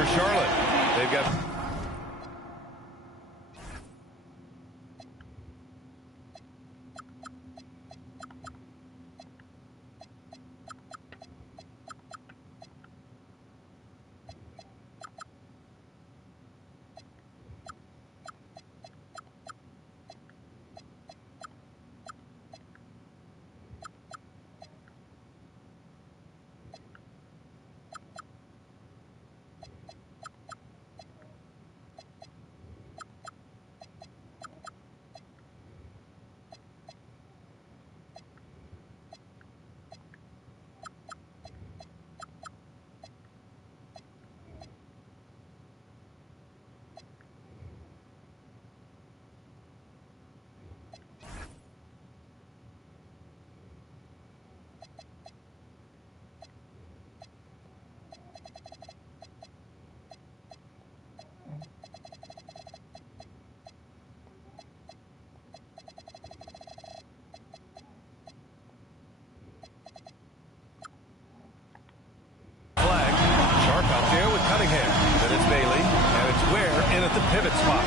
For Charlotte, they've got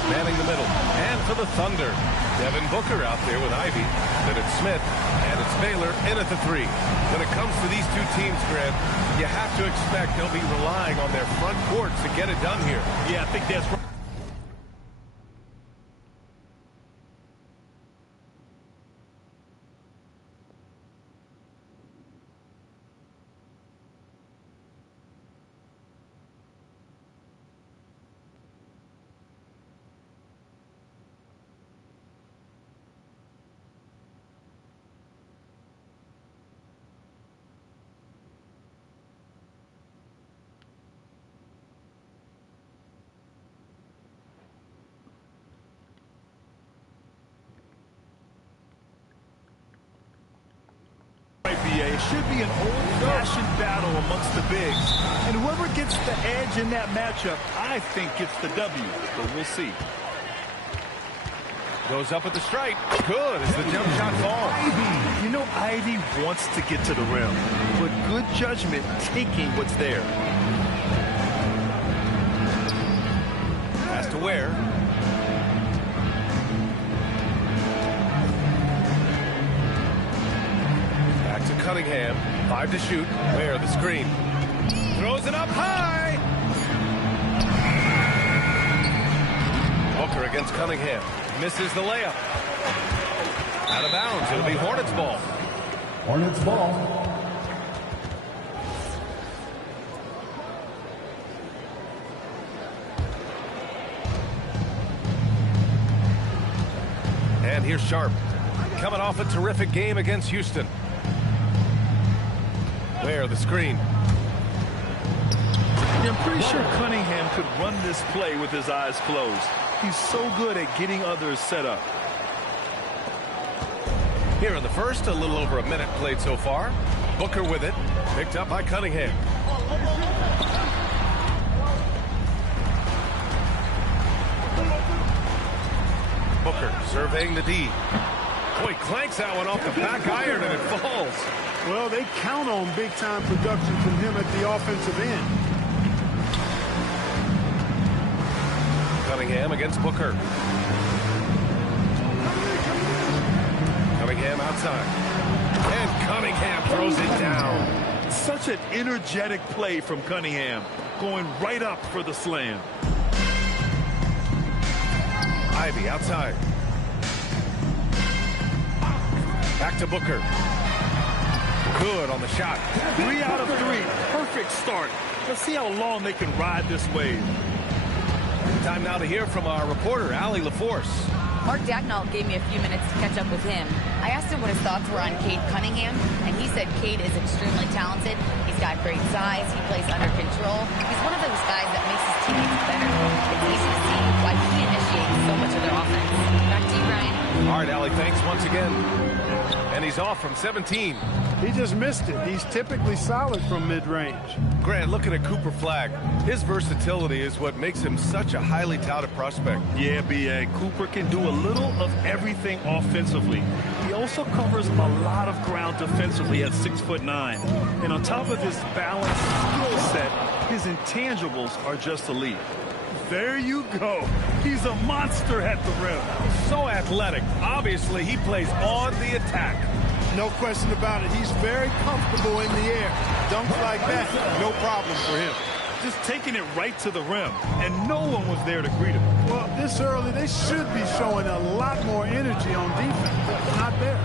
manning the middle. And for the Thunder, Devin Booker out there with Ivy. Then it's Smith, and it's Baylor in at the 3. When it comes to these two teams, Grant, you have to expect they'll be relying on their front courts to get it done here. Yeah, I think that's right. it should be an old-fashioned battle amongst the bigs. And whoever gets the edge in that matchup, I think gets the W, but we'll see. Goes up at the strike. Good as the jump shot falls. You know, Ivy wants to get to the rim, but good judgment taking what's there. Pass to Ware. Back to Cunningham. 5 to shoot. Ware the screen. Throws it up high. Booker against Cunningham. Misses the layup. Out of bounds. It'll be Hornets ball. Hornets ball. And here's Sharp. Coming off a terrific game against Houston. Ware the screen. I'm pretty sure Cunningham could run this play with his eyes closed. He's so good at getting others set up. Here in the first, a little over a minute played so far. Booker with it. Picked up by Cunningham. Booker surveying the D. Boy, clanks that one off the back iron and it falls. Well, they count on big-time production from him at the offensive end. Cunningham against Booker. Cunningham outside. And Cunningham throws it down. Such an energetic play from Cunningham, going right up for the slam. Ivy outside. Back to Booker. Good on the shot. 3 out of 3. Perfect start. Let's see how long they can ride this wave. Time now to hear from our reporter, Allie LaForce. Mark Dagnall gave me a few minutes to catch up with him. I asked him what his thoughts were on Cade Cunningham, and he said Cade is extremely talented. He's got great size. He plays under control. He's one of those guys that makes his teammates better. It's easy to see why he initiates so much of their offense. Back to you, Ryan. All right, Allie, thanks once again. And he's off from 17. He just missed it. He's typically solid from mid-range. Grant, looking at Cooper Flagg, his versatility is what makes him such a highly touted prospect. Yeah, B.A. Cooper can do a little of everything offensively. He also covers a lot of ground defensively at 6'9". And on top of his balanced skill set, his intangibles are just elite. There you go. He's a monster at the rim. So athletic. Obviously, he plays on the attack. No question about it. He's very comfortable in the air. Dunks like that, no problem for him. Just taking it right to the rim, and no one was there to greet him. Well, this early, they should be showing a lot more energy on defense. It's not there.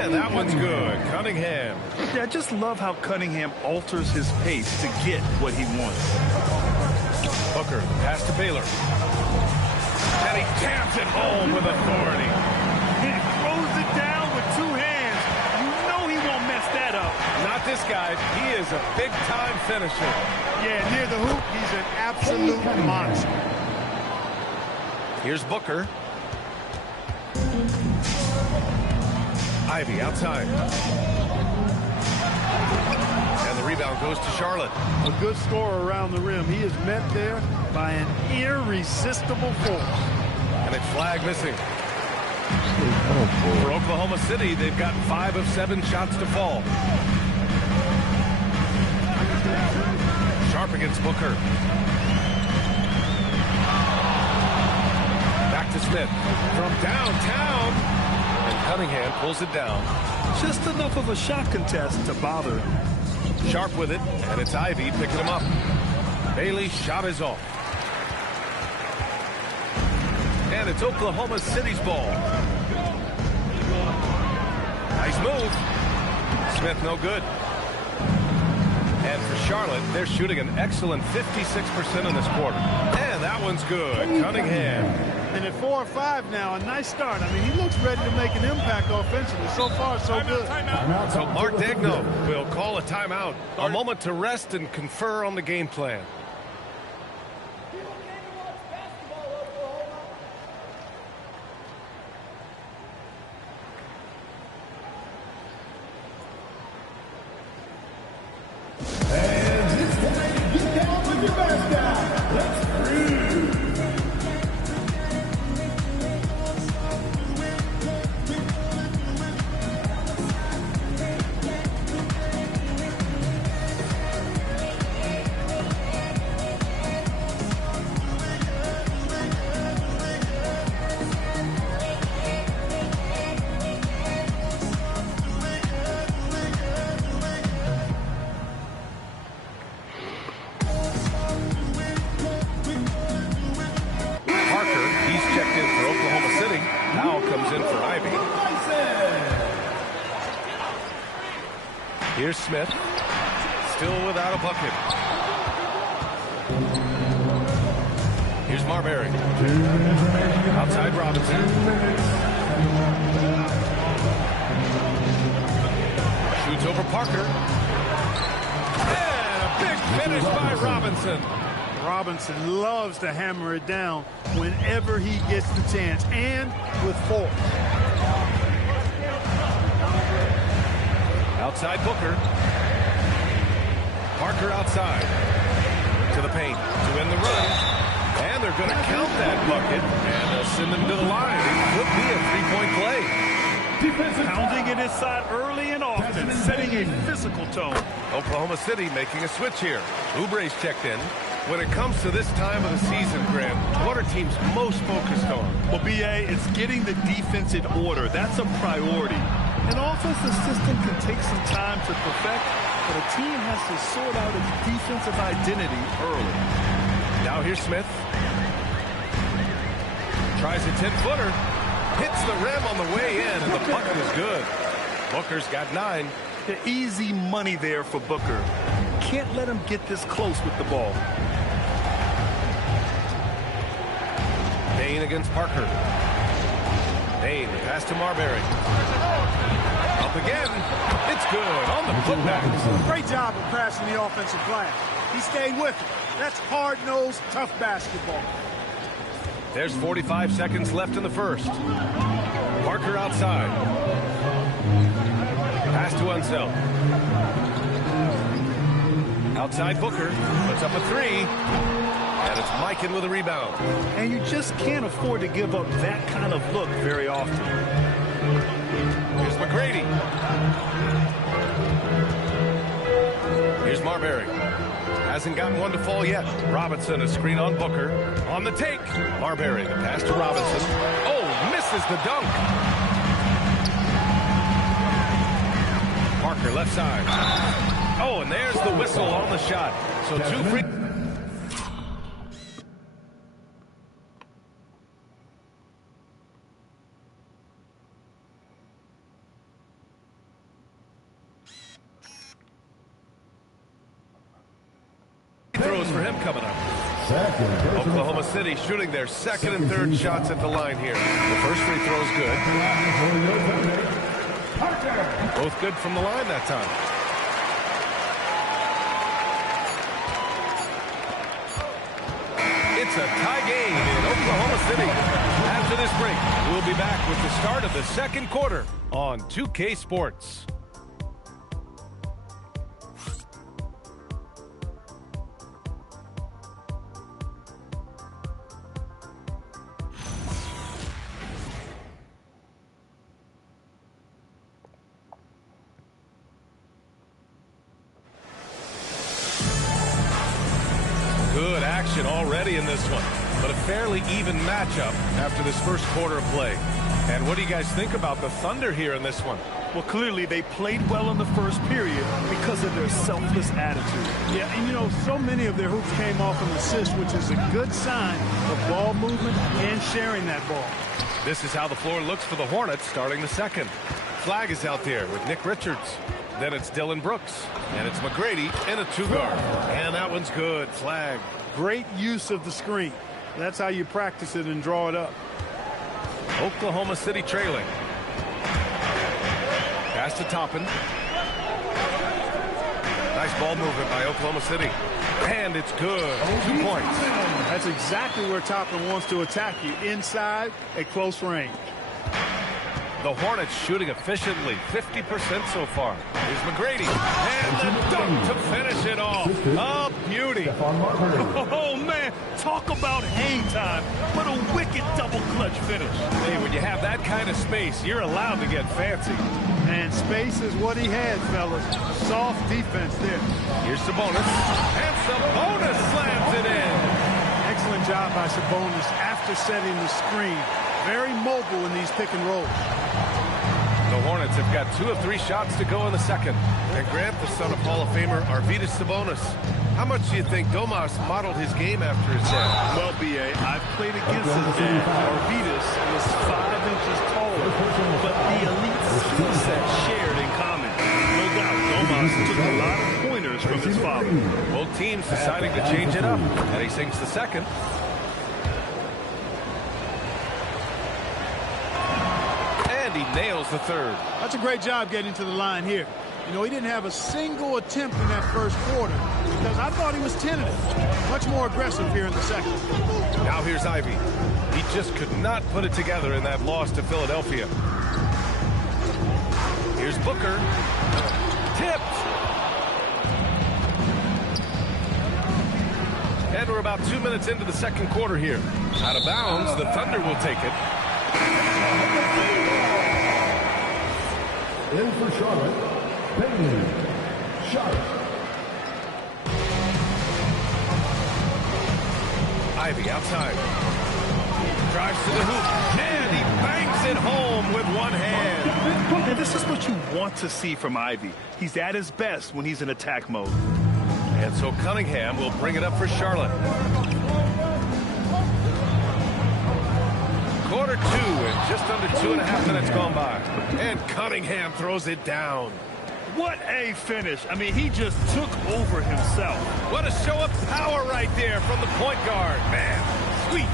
And that one's good. Cunningham. Yeah, I just love how Cunningham alters his pace to get what he wants. Booker, pass to Baylor. And he taps it home with authority. He throws it down with 2 hands. You know he won't mess that up. Not this guy. He is a big-time finisher. Yeah, near the hoop, he's an absolute monster. Here's Booker. Ivy outside. And the rebound goes to Charlotte. A good scorer around the rim. He is met there by an irresistible force. And it's Flagg missing. For Oklahoma City, they've got 5 of 7 shots to fall. Sharp against Booker. Back to Smith. From downtown. And Cunningham pulls it down. Just enough of a shot contest to bother him. Sharp with it, and it's Ivy picking him up. Bailey's shot is off. And it's Oklahoma City's ball. Nice move. Smith no good. And for Charlotte, they're shooting an excellent 56% in this quarter. And that one's good. Cunningham. And at 4 or 5 now, a nice start. I mean, he looks ready to make an impact offensively. So far, so good. So Mark Dagnall will call a timeout. A moment to rest and confer on the game plan. Here's Smith. Still without a bucket. Here's Marbury. Outside Robinson. Shoots over Parker. And a big finish by Robinson. Robinson loves to hammer it down whenever he gets the chance, and with force. Outside Booker. Parker outside. To the paint to end the run. And they're going to count that bucket and send them to the line. It could be a three-point play. Pounding it inside early and often, setting a physical tone. Oklahoma City making a switch here. Oubre's checked in. When it comes to this time of the season, Grant, what are teams most focused on? Well, B.A., it's getting the defense in order. That's a priority. An offensive system can take some time to perfect, but a team has to sort out its defensive identity early. Now here's Smith. Tries a 10-footer. Hits the rim on the way in, and the bucket is good. Booker's got 9. The easy money there for Booker. Can't let him get this close with the ball. Payne against Parker. Payne pass to Marbury. Up again. It's good on the putback. Great job of crashing the offensive glass. He stayed with it. That's hard-nosed, tough basketball. There's 45 seconds left in the first. Parker outside. Pass to unseld. Outside Booker. Puts up a 3. And it's Mikan with a rebound. And you just can't afford to give up that kind of look very often. Here's McGrady. Here's Marbury. Hasn't gotten one to fall yet. Robinson, a screen on Booker. On the take. Marbury, the pass to Robinson. Oh, misses the dunk. Parker, left side. Oh, and there's the whistle on the shot. So 2 free. Throws for him coming up. Oklahoma City shooting their second and third shots at the line here. The first free throw is good. Both good from the line that time. It's a tie game in Oklahoma City. After this break, we'll be back with the start of the second quarter on 2K Sports. Good action already in this one, but a fairly even matchup after this first quarter of play. And what do you guys think about the Thunder here in this one? Well, clearly they played well in the first period because of their selfless attitude. Yeah, and you know, so many of their hoops came off an assist, which is a good sign of ball movement and sharing that ball. This is how the floor looks for the Hornets starting the second. Flagg is out there with Nick Richards. Then it's Dylan Brooks. And it's McGrady in a 2-guard. And that one's good. Flagg. Great use of the screen. That's how you practice it and draw it up. Oklahoma City trailing. Pass to Toppin. Nice ball movement by Oklahoma City. And it's good. 2 points. That's exactly where Toppin wants to attack you, inside at close range. The Hornets shooting efficiently, 50% so far. Here's McGrady. And the dunk to finish it off. A beauty. Oh, man. Talk about hang time. What a wicked double clutch finish. Hey, when you have that kind of space, you're allowed to get fancy. And space is what he had, fellas. Soft defense there. Here's Sabonis. And Sabonis slams it in. Excellent job by Sabonis after setting the screen. Very mobile in these pick and rolls. The Hornets have got 2 of 3 shots to go in the second. And Grant, the son of Hall of Famer Arvydas Sabonis. How much do you think Domas modeled his game after his dad? Well, B.A., I've played against his dad. Arvydas was 5 inches taller, but the elite skill set shared in common. No doubt, Domas took a lot of pointers from his father. Both teams deciding to change it up, and he sinks the second. And he nails the third. That's a great job getting to the line here. You know, he didn't have a single attempt in that first quarter because I thought he was tentative. Much more aggressive here in the second. Now here's Ivy. He just could not put it together in that loss to Philadelphia. Here's Booker. Tipped. And we're about 2 minutes into the second quarter here. Out of bounds, the Thunder will take it. In for Charlotte, Bailey, Sharp. Ivy outside. Drives to the hoop, and he bangs it home with one hand. And this is what you want to see from Ivy. He's at his best when he's in attack mode. And so Cunningham will bring it up for Charlotte. Quarter 2 and just under 2.5 minutes gone by. And Cunningham throws it down. What a finish. I mean, he just took over himself. What a show of power right there from the point guard. Man, sweet.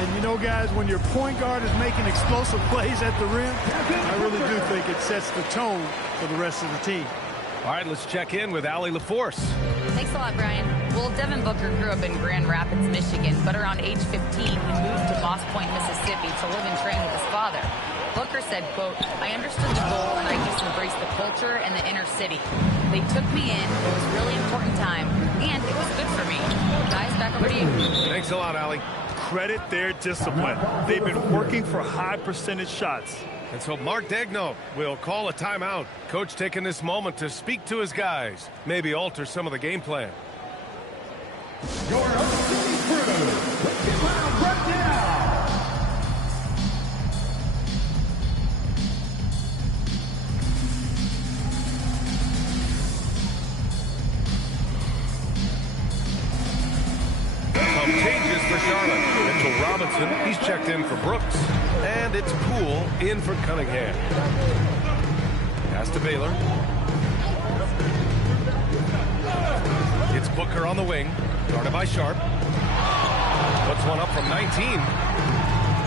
And you know, guys, when your point guard is making explosive plays at the rim, I really do think it sets the tone for the rest of the team. All right, let's check in with Allie LaForce. Thanks a lot, Brian. Well, Devin Booker grew up in Grand Rapids, Michigan, but around age 15, he moved to Moss Point, Mississippi to live and train with his father. Booker said, quote, "I understood the goal and I just embraced the culture and the inner city. They took me in. It was a really important time, and it was good for me." Guys, back over to you. Thanks a lot, Allie. Credit their discipline. They've been working for high percentage shots. And so Mark Daigneault will call a timeout. Coach taking this moment to speak to his guys, maybe alter some of the game plan. Your OKC crew, let's get loud right now. Some changes for Charlotte. Mitchell Robinson, he's checked in for Brooks. And it's Poole in for Cunningham. Pass to Baylor. It's Booker on the wing. Guarded by Sharp. Puts one up from 19.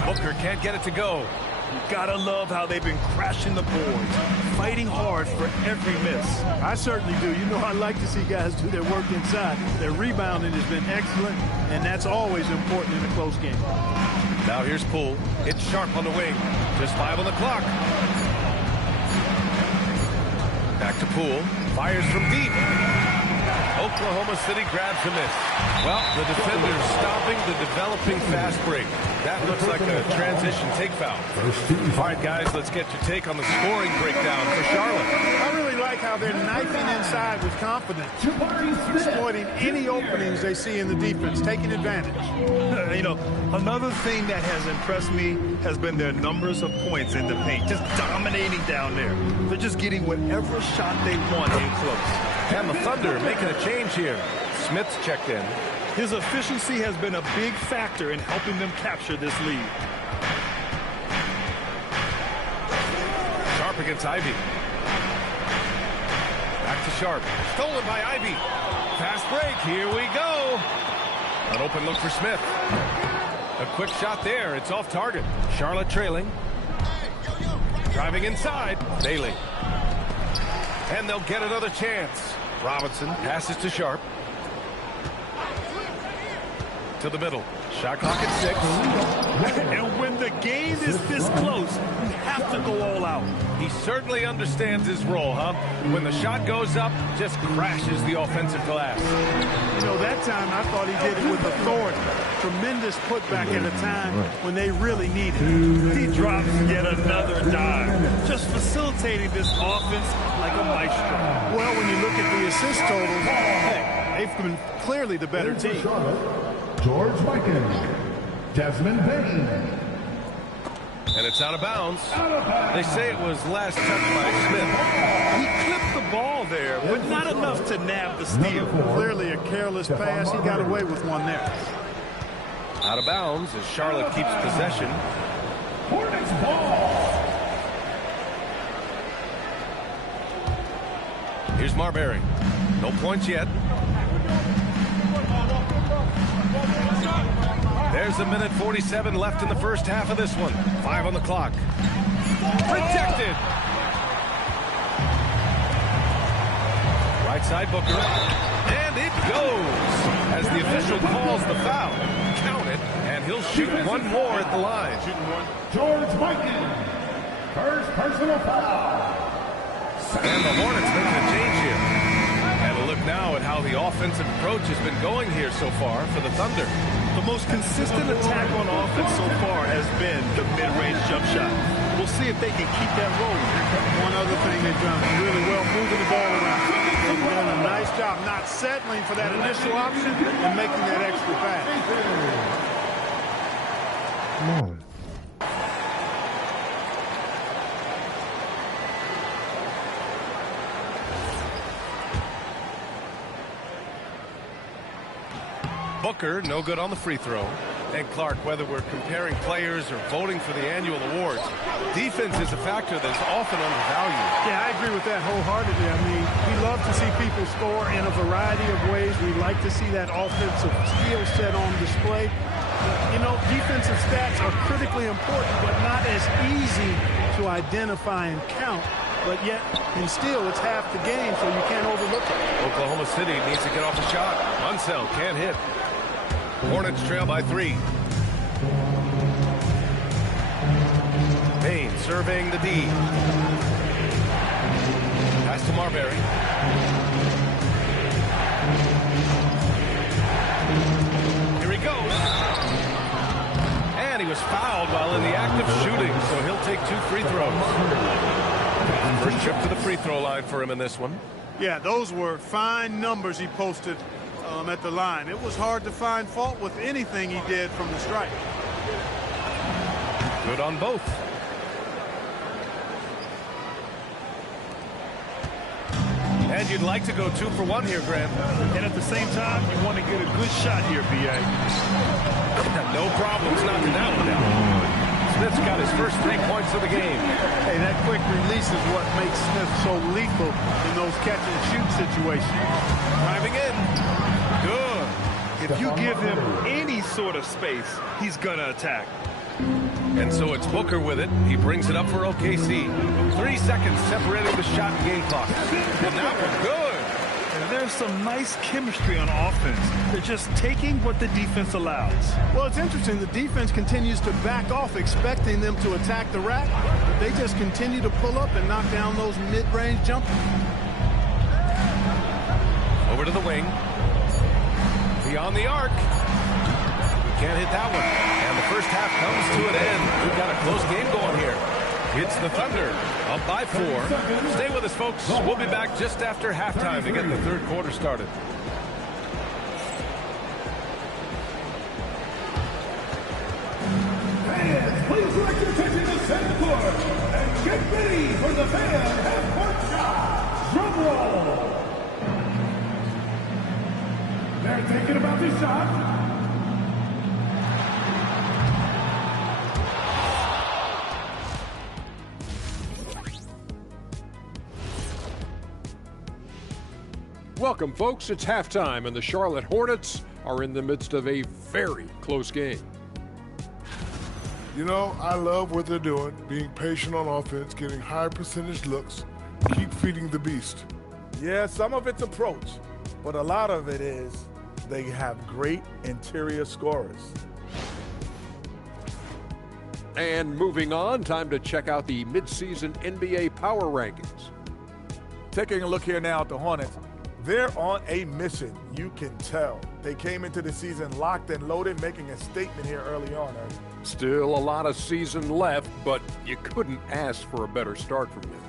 Booker can't get it to go. You gotta love how they've been crashing the boards, fighting hard for every miss. I certainly do. You know, I like to see guys do their work inside. Their rebounding has been excellent, and that's always important in a close game. Now here's Poole. It's Sharp on the wing. Just 5 on the clock. Back to Poole. Fires from deep. Oklahoma City grabs a miss. Well, the defender's stopping the developing fast break. That looks like a transition take foul. All right, guys, let's get your take on the scoring breakdown for Charlotte. I really like how they're knifing inside with confidence, exploiting any openings they see in the defense, taking advantage. You know, another thing that has impressed me has been their numbers of points in the paint, just dominating down there. They're just getting whatever shot they want in close. And the Thunder making a change here. Smith's checked in. His efficiency has been a big factor in helping them capture this lead. Sharp against Ivy. Back to Sharp. Stolen by Ivy. Fast break. Here we go. An open look for Smith. A quick shot there. It's off target. Charlotte trailing. Driving inside. Bailey. And they'll get another chance. Robinson passes to Sharp. To the middle. Shot clock at 6. And when the game is this close, you have to go all out. He certainly understands his role, huh? When the shot goes up, just crashes the offensive glass. You know, that time I thought he did it with authority. Tremendous putback at a time when they really needed it. He drops yet another dive, just facilitating this offense like a maestro. Well, when you look at the assist totals, hey, they've been clearly the better team. George Mikan, Desmond Bain. And it's out of bounds. They say it was last touched by Smith. He clipped the ball there, but not enough to nab the steal. Clearly a careless pass. He got away with one there. Out of bounds as Charlotte keeps possession. Hornets ball. Here's Here's Marbury. No points yet. There's a minute 47 left in the first half of this one. 5 on the clock. Rejected. Right side Booker. And it goes. As the official calls the foul. Count it. And he'll shoot one more at the line. George Mikan. First personal foul. And the Hornets making a change here. And a look now at how the offensive approach has been going here so far for the Thunder. The most consistent attack on offense so far has been the mid-range jump shot. We'll see if they can keep that rolling. One other thing they've done really well, moving the ball around. They've done a nice job not settling for that initial option and making that extra pass. Come on. Booker, no good on the free throw. And Clark, whether we're comparing players or voting for the annual awards, defense is a factor that's often undervalued. Yeah, I agree with that wholeheartedly. I mean, we love to see people score in a variety of ways. We like to see that offensive skill set on display. You know, defensive stats are critically important, but not as easy to identify and count. But yet, and still, it's half the game, so you can't overlook it. Oklahoma City needs to get off a shot. Unseld can't hit. Hornets trail by 3. Payne surveying the D. Pass to Marbury. Here he goes. And he was fouled while in the act of shooting, so he'll take 2 free throws. First trip to the free throw line for him in this one. Yeah, those were fine numbers he posted at the line. It was hard to find fault with anything he did from the stripe. Good on both. And you'd like to go 2 for 1 here, Grant. And at the same time, you want to get a good shot here, B.A. No problems knocking that one down. Smith's got his first 3 points of the game. Hey, that quick release is what makes Smith so lethal in those catch-and-shoot situations. Driving in. Good. If you give him any sort of space, he's going to attack. And so it's Booker with it. He brings it up for OKC. 3 seconds separating the shot and game clock. And that one good. And there's some nice chemistry on offense. They're just taking what the defense allows. Well, it's interesting. The defense continues to back off, expecting them to attack the rack. But they just continue to pull up and knock down those mid-range jumpers. Over to the wing. Beyond the arc. Can't hit that one. And the first half comes to an end. We've got a close game going here. It's the Thunder up by 4. Stay with us, folks. We'll be back just after halftime to get the third quarter started. Fans, please direct your attention to center court and get ready for the fan half-court shot. Drum roll. They're thinking about this shot. Welcome, folks. It's halftime, and the Charlotte Hornets are in the midst of a very close game. You know, I love what they're doing, being patient on offense, getting high percentage looks, keep feeding the beast. Yeah, some of it's approach, but a lot of it is they have great interior scorers. And moving on, time to check out the midseason NBA power rankings. Taking a look here now at the Hornets, they're on a mission. You can tell. They came into the season locked and loaded, making a statement here early on. Still a lot of season left, but you couldn't ask for a better start from them.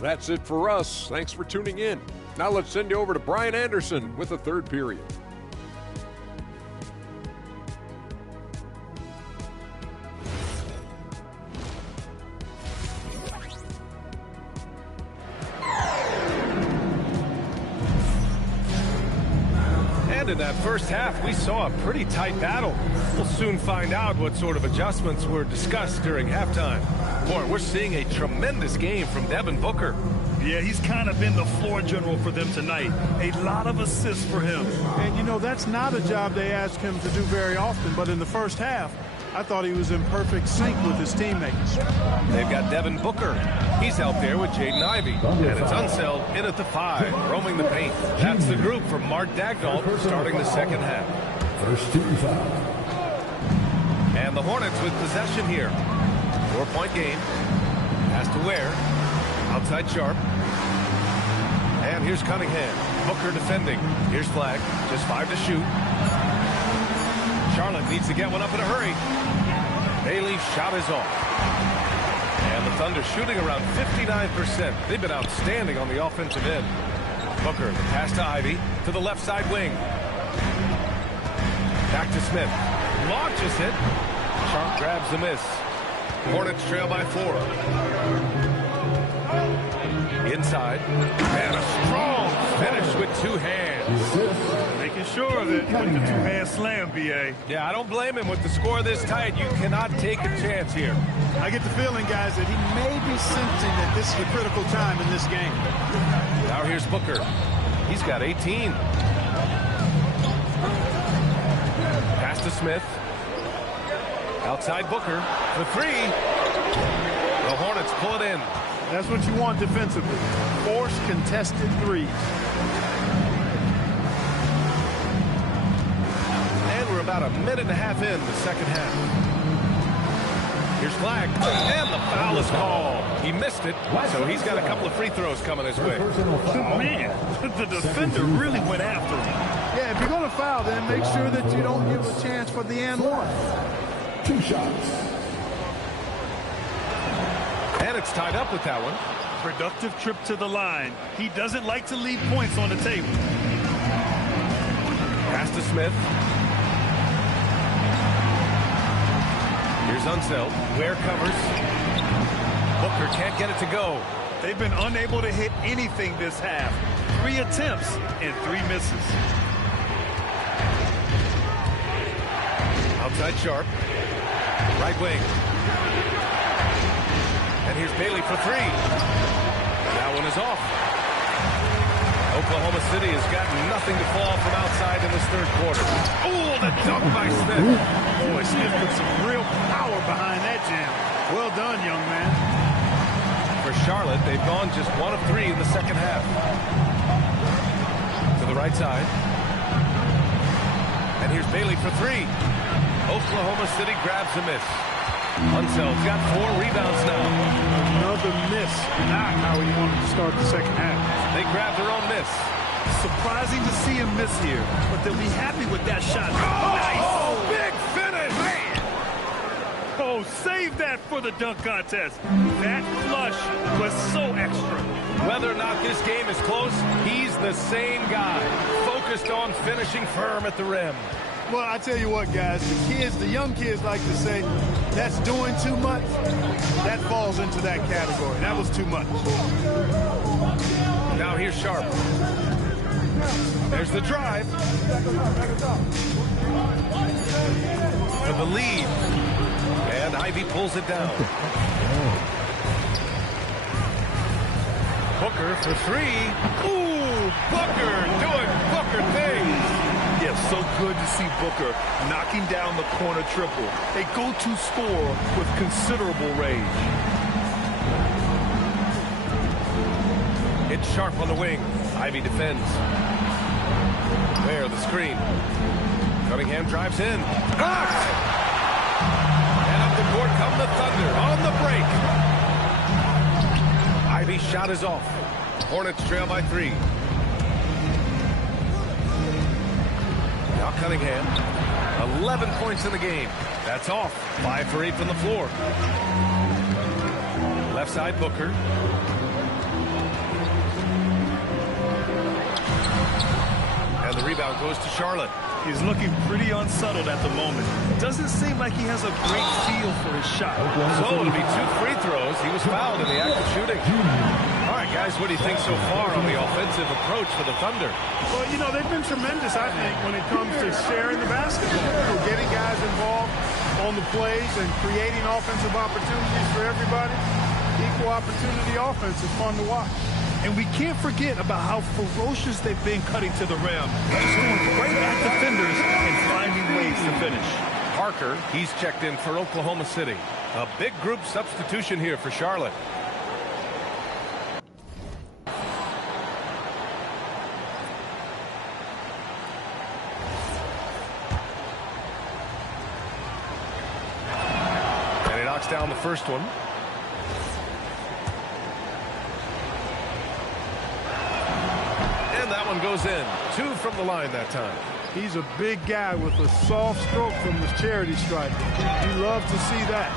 That's it for us. Thanks for tuning in. Now let's send you over to Brian Anderson with the third period. In that first half, we saw a pretty tight battle. We'll soon find out what sort of adjustments were discussed during halftime. Boy, we're seeing a tremendous game from Devin Booker. Yeah, he's kind of been the floor general for them tonight. A lot of assists for him. And, you know, that's not a job they ask him to do very often, but in the first half, I thought he was in perfect sync with his teammates. They've got Devin Booker. He's out there with Jaden Ivey. And it's unseld in at the 5, roaming the paint. That's the group from Mark Dagnall starting the second half. First team foul. And the Hornets with possession here. 4-point game. Pass to Ware. Outside Sharp. And here's Cunningham. Booker defending. Here's Flagg. Just 5 to shoot. Charlotte needs to get one up in a hurry. Bailey's shot is off. And the Thunder shooting around 59%. They've been outstanding on the offensive end. Booker, the pass to Ivey, to the left side wing. Back to Smith. Launches it. Sharp grabs the miss. Hornets trail by 4. Inside. And a strong finish with 2 hands. Making sure of it with the 2-hand slam, B.A. Yeah, I don't blame him. With the score this tight, you cannot take a chance here. I get the feeling, guys, that he may be sensing that this is a critical time in this game. Now here's Booker. He's got 18. Pass to Smith. Outside Booker for 3. The Hornets pull it in. That's what you want defensively. Force contested threes. And we're about a minute and a half in the second half. Here's Flagg. And the foul is called. He missed it, so he's got a couple of free throws coming his way. Man, the defender really went after him. Yeah, if you're going to foul, then make sure that you don't give a chance for the and one. 2 shots. And it's tied up with that one. Productive trip to the line. He doesn't like to leave points on the table. Pass to Smith. Here's unseld. Ware covers. Booker can't get it to go. They've been unable to hit anything this half. 3 attempts and 3 misses. Outside Sharp. Right wing. And here's Bailey for 3. That one is off. Oklahoma City has got nothing to fall from outside in this third quarter. Oh, the dunk by Smith. Boy, Smith put some real power behind that jam. Well done, young man. For Charlotte, they've gone just 1 of 3 in the second half. To the right side. And here's Bailey for 3. Oklahoma City grabs a miss. Unseld's got 4 rebounds now. Another miss. Not how he wanted to start the second half. They grab their own miss. Surprising to see him miss here, but they'll be happy with that shot. Oh, big finish! Man. Oh, save that for the dunk contest. That flush was so extra. Whether or not this game is close, he's the same guy. Focused on finishing firm at the rim. Well, I tell you what, guys, the young kids like to say, that's doing too much. That falls into that category. That was too much. Now here's Sharp. There's the drive. For the lead. And Ivey pulls it down. Booker for 3. Ooh, Booker doing Booker things. Yeah, so good to see Booker knocking down the corner triple. A go-to scorer with considerable range. It's Sharp on the wing. Ivey defends. There, the screen. Cunningham drives in. Blocked! And up the court come the Thunder on the break. Ivey's shot is off. Hornets trail by 3. Now Cunningham, 11 points in the game. That's off. 5 for 8 from the floor. Left side Booker. And the rebound goes to Charlotte. He's looking pretty unsettled at the moment. Doesn't seem like he has a great feel for his shot. So it'll be 2 free throws. He was fouled in the act of shooting. All right, guys, what do you think so far on the offensive approach for the Thunder? Well, you know, they've been tremendous, I think, when it comes to sharing the basketball. You know, getting guys involved on the plays and creating offensive opportunities for everybody. Equal opportunity offense is fun to watch. And we can't forget about how ferocious they've been cutting to the rim. Just going right at defenders and finding ways to finish. Parker, he's checked in for Oklahoma City. A big group substitution here for Charlotte. And he knocks down the first one. And that one goes in. 2 from the line that time. He's a big guy with a soft stroke from the charity stripe. You love to see that.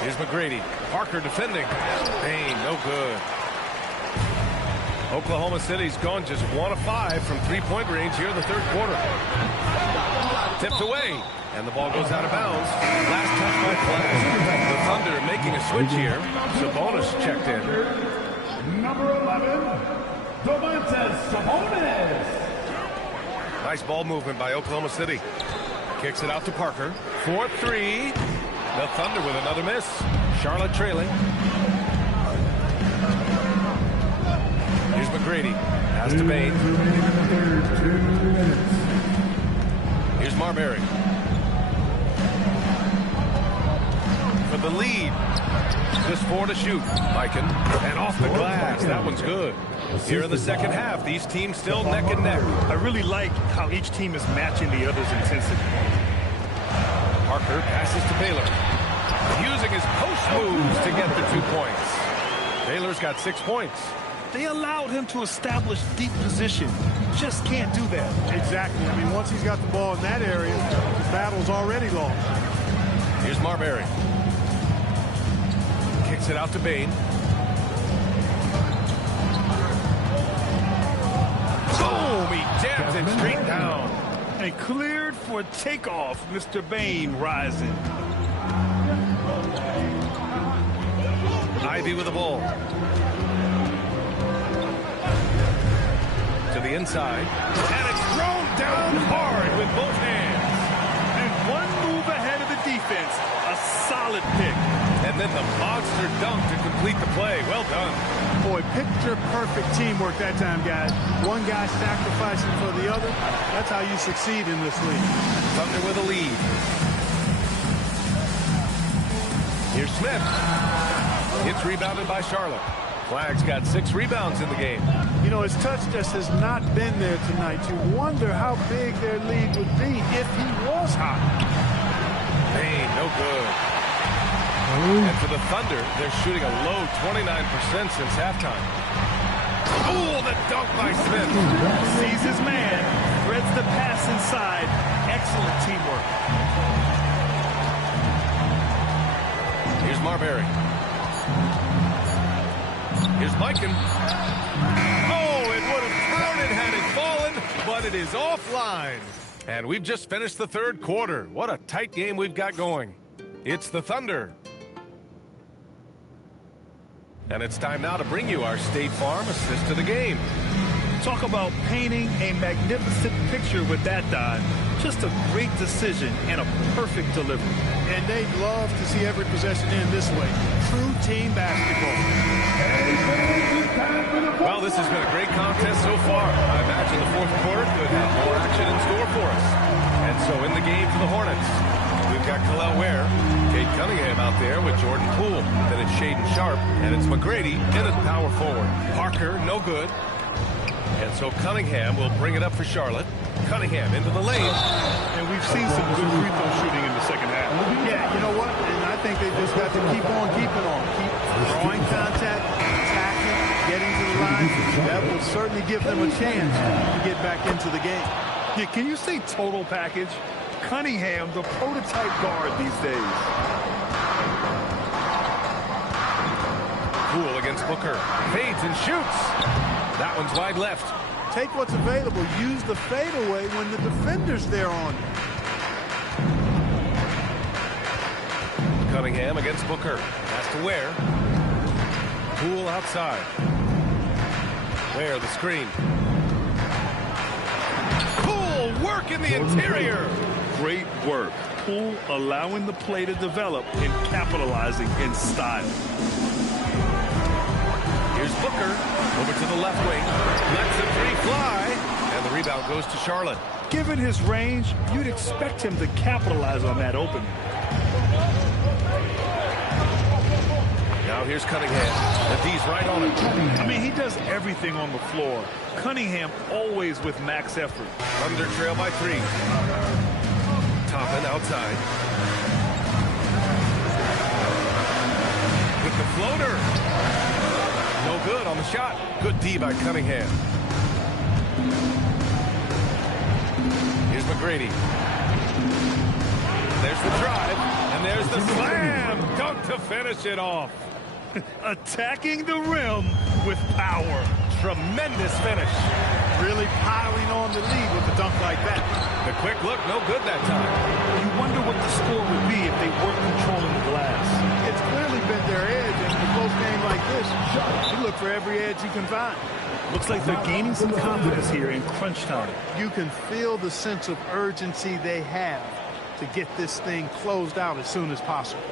Here's McGrady. Parker defending. Bain, no good. Oklahoma City's gone just 1 of 5 from three-point range here in the third quarter. Tipped away, and the ball goes out of bounds. Last touch by Flagg. The Thunder making a switch here. Sabonis checked in. Number 11, Domantas Sabonis. Nice ball movement by Oklahoma City. Kicks it out to Parker. 4-3. The Thunder with another miss. Charlotte trailing. Here's McGrady. Pass to Bain. Here's Marbury. For the lead. Just 4 to shoot. Mikan. And off the glass. That one's good. Here in the second half, these teams still neck and neck. I really like how each team is matching the other's intensity. Parker passes to Baylor. Using his post moves to get the 2 points. Baylor's got 6 points. They allowed him to establish deep position. Just can't do that. Exactly. I mean, once he's got the ball in that area, the battle's already lost. Here's Marbury. Kicks it out to Bain. Boom! He jams it straight down. And cleared for takeoff. Mr. Bain rising. Ivy with the ball. To the inside. And it's thrown down hard with both hands. And 1 move ahead of the defense. A solid pick. And then the monster dunk to complete the play. Well done. Boy, picture-perfect teamwork that time, guys. One guy sacrificing for the other. That's how you succeed in this league. Thunder with a lead. Here's Smith. It's rebounded by Charlotte. Flagg's got 6 rebounds in the game. You know, his touch just has not been there tonight. You wonder how big their lead would be if he was hot. Bain, no good. And for the Thunder, they're shooting a low 29% since halftime. Oh, the dunk by Smith. Sees his man. Threads the pass inside. Excellent teamwork. Here's Marbury. Here's Mikan. Oh, it would have counted had it fallen, but it is offline. And we've just finished the third quarter. What a tight game we've got going. It's the Thunder. And it's time now to bring you our State Farm assist to the game. Talk about painting a magnificent picture with that dive. Just a great decision and a perfect delivery. And they'd love to see every possession end this way. True team basketball. Well, this has been a great contest so far. I imagine the fourth quarter could have more action in store for us. And so in the game for the Hornets, we've got Khalil Ware, Cade Cunningham out there with Jordan Poole. Then it's Shaedon Sharpe, and it's McGrady in at power forward. Parker, no good. And so Cunningham will bring it up for Charlotte. Cunningham into the lane. And we've seen some good free throw shooting in the second half. Yeah, you know what? And I think they just got to keep on keeping on. Keep drawing contact, attacking, getting to the line. That will certainly give them a chance to get back into the game. Yeah, can you say total package? Cunningham, the prototype guard these days. Poole against Booker. Fades and shoots. That one's wide left. Take what's available. Use the fadeaway when the defender's there on you. Cunningham against Booker. Pass to Ware. Poole outside. Ware the screen. Poole work in the interior. Great work. Poole allowing the play to develop and capitalizing in style. Here's Booker over to the left wing. Lets the three fly. And the rebound goes to Charlotte. Given his range, you'd expect him to capitalize on that opening. Now here's Cunningham. The D's right on him. I mean, he does everything on the floor. Cunningham always with max effort. Thunder trail by 3. Toppin outside. With the floater. No good on the shot. Good D by Cunningham. Here's McGrady. There's the drive. And there's the slam. Dunk to finish it off. Attacking the rim with power. Tremendous finish. Really piling on the lead with a dunk like that. The quick look, no good that time. You wonder what the score would be if they weren't controlling the glass. It's clearly been their edge, and in a close game like this, you look for every edge you can find. Looks like they're gaining some confidence here in crunch time. You can feel the sense of urgency they have to get this thing closed out as soon as possible.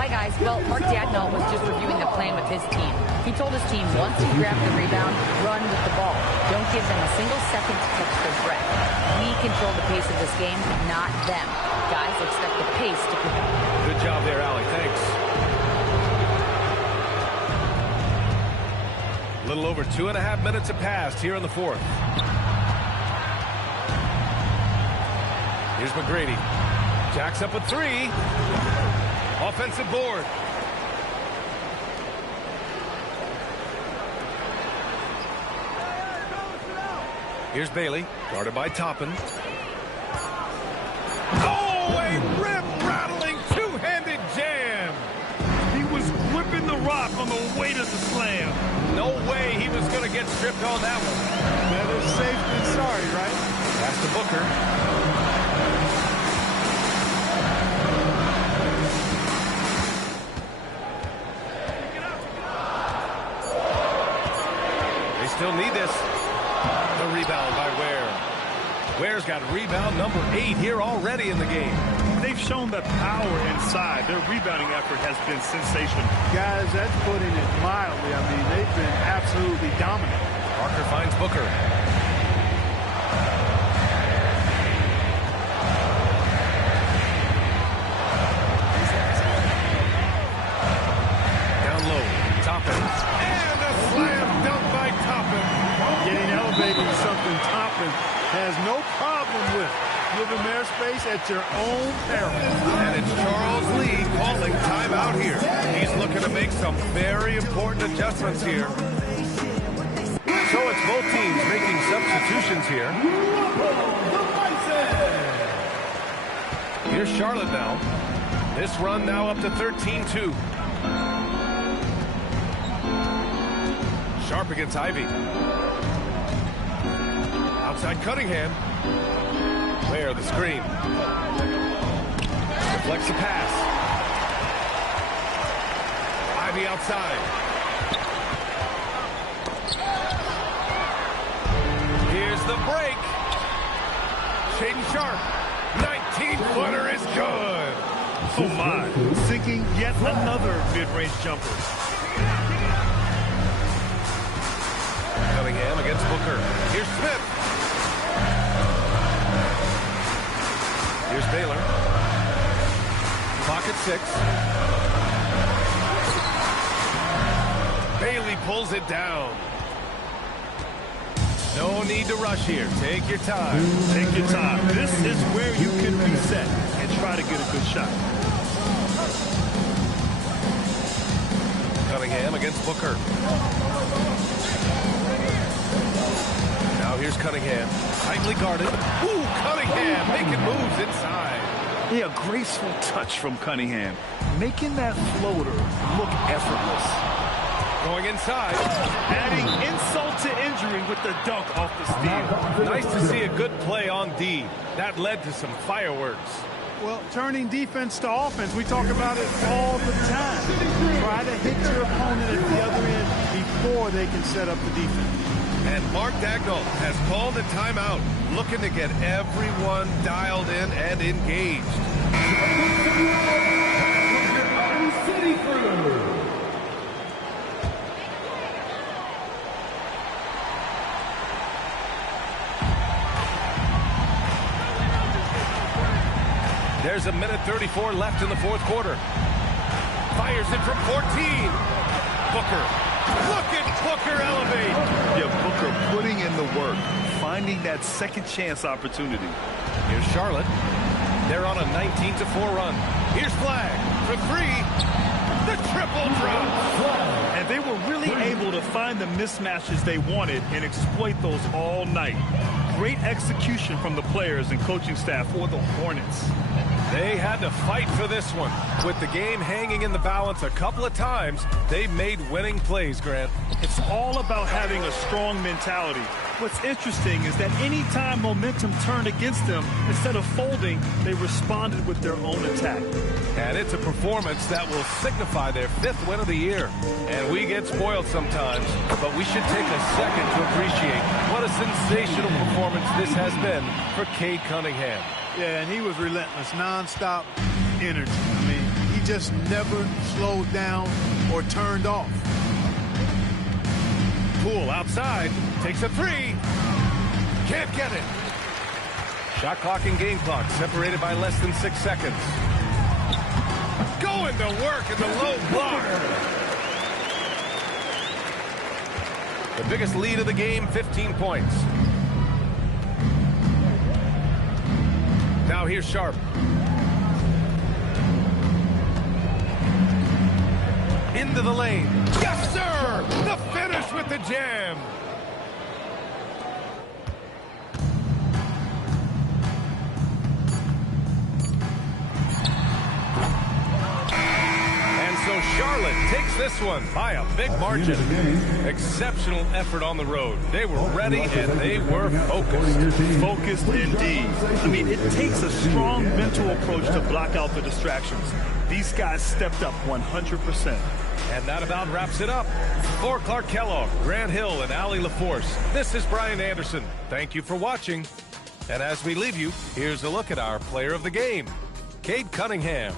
Hi guys, well, Mark Dadnall was just reviewing the plan with his team. He told his team, once you grab the rebound, run with the ball. Don't give them a single second to catch their breath. We control the pace of this game, not them. Guys, expect the pace to pick up. Good job there, Allie. Thanks. A little over 2.5 minutes have passed here in the fourth. Here's McGrady. Jacks up with 3. Offensive board. Here's Bailey, guarded by Toppin. Oh, a rim-rattling two-handed jam. He was gripping the rock on the weight of the slam. No way he was going to get stripped on that one. Better safe than sorry, right? Pass to Booker. Still need this. The rebound by Ware. Ware's got rebound number 8 here already in the game. They've shown that power inside. Their rebounding effort has been sensational. Guys, that's putting it mildly. I mean, they've been absolutely dominant. Parker finds Booker. Down low. Toppin. And a slam dunk by Toppin. Getting elevated is something Toppin has no problem with. Give him airspace at your own peril. And it's Charles Lee calling timeout here. He's looking to make some very important adjustments here. So it's both teams making substitutions here. Here's Charlotte now. This run now up to 13-2. Sharp against Ivy. Outside Cunningham. Where the screen. Deflects the pass. Ivy outside. Here's the break. Shaden Sharp. 19-footer is good. Oh my. Sinking yet another mid-range jumper. Cunningham against Booker. Here's Smith. Here's Baylor. Pocket 6. Bailey pulls it down. No need to rush here. Take your time. Take your time. This is where you can reset and try to get a good shot. Cunningham against Booker. Now here's Cunningham. Tightly guarded. Ooh, Cunningham making moves inside. Yeah, a graceful touch from Cunningham. Making that floater look effortless. Going inside. Adding insult to injury with the dunk off the steal. Nice to see a good play on D. That led to some fireworks. Well, turning defense to offense, we talk about it all the time. Try to hit your opponent at the other end before they can set up the defense. And Mark Dagnall has called a timeout, looking to get everyone dialed in and engaged. City crew. There's a minute 34 left in the fourth quarter. Fires it from 14. Booker. Look at Booker elevate. Yeah, Booker putting in the work, finding that second chance opportunity. Here's Charlotte. They're on a 19-4 run. Here's Flagg for three. The triple drop. And they were really able to find the mismatches they wanted and exploit those all night. Great execution from the players and coaching staff for the Hornets. They had to fight for this one. With the game hanging in the balance a couple of times, they made winning plays, Grant. It's all about having a strong mentality. What's interesting is that any time momentum turned against them, instead of folding, they responded with their own attack. And it's a performance that will signify their 5th win of the year. And we get spoiled sometimes, but we should take a second to appreciate what a sensational performance this has been for Cade Cunningham. Yeah, and he was relentless, nonstop energy. I mean, he just never slowed down or turned off. Poole outside, takes a three. Can't get it. Shot clock and game clock separated by less than 6 seconds. Going to work in the low block. The biggest lead of the game, 15 points. Now here's Sharp. Into the lane. Yes, sir! The finish with the jam. And so Charlotte takes this one by a big margin. Exceptional effort on the road. They were ready and they were focused. Focused indeed. I mean, it takes a strong mental approach to block out the distractions. These guys stepped up 100%. And that about wraps it up. For Clark Kellogg, Grant Hill, and Allie LaForce, this is Brian Anderson. Thank you for watching. And as we leave you, here's a look at our player of the game, Cade Cunningham.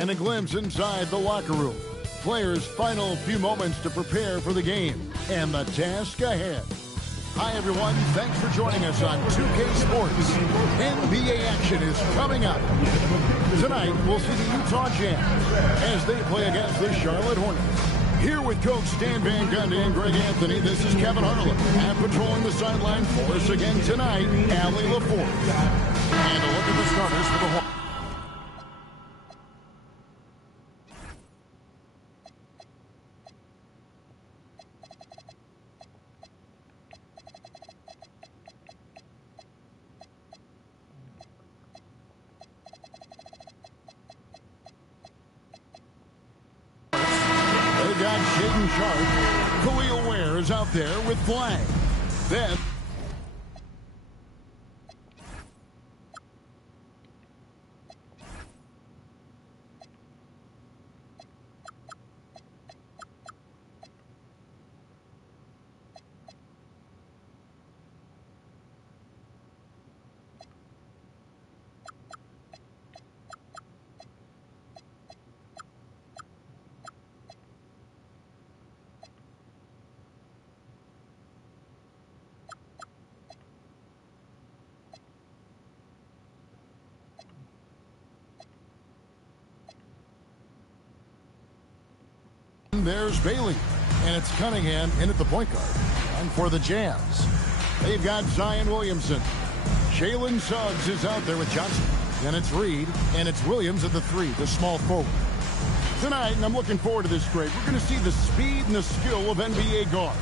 and a glimpse inside the locker room. Players' final few moments to prepare for the game and the task ahead. Hi, everyone. Thanks for joining us on 2K Sports. NBA action is coming up. Tonight, we'll see the Utah Jazz as they play against the Charlotte Hornets. Here with Coach Stan Van Gundy and Greg Anthony, this is Kevin Harlan. And patrolling the sideline for us again tonight, Allie LaForge. And a look at the starters for the Hornets. Got Shaden Sharp. Khalil Ware is out there with Flagg. Then there's Bailey, and it's Cunningham in at the point guard. And for the Jazz, they've got Zion Williamson. Jalen Suggs is out there with Johnson. Then it's Reed, and it's Williams at the 3, the small forward. Tonight, and I'm looking forward to this grade, we're going to see the speed and the skill of NBA guards.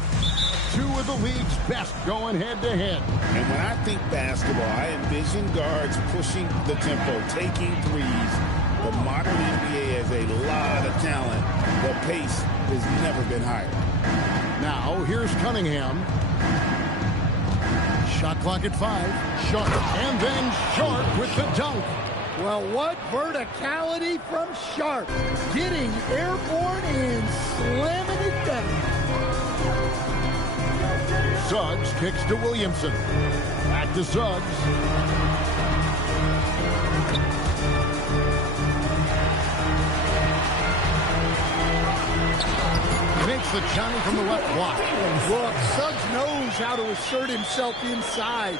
Two of the league's best going head-to-head. And when I think basketball, I envision guards pushing the tempo, taking threes. The modern NBA has a lot of talent. The pace has never been higher. Now, here's Cunningham. Shot clock at 5. Sharp. And then Sharp with the dunk. Well, what verticality from Sharp. Getting airborne and slamming it down. Suggs kicks to Williamson. Back to Suggs. Makes the Johnny from the left block. Look, Suggs knows how to assert himself inside.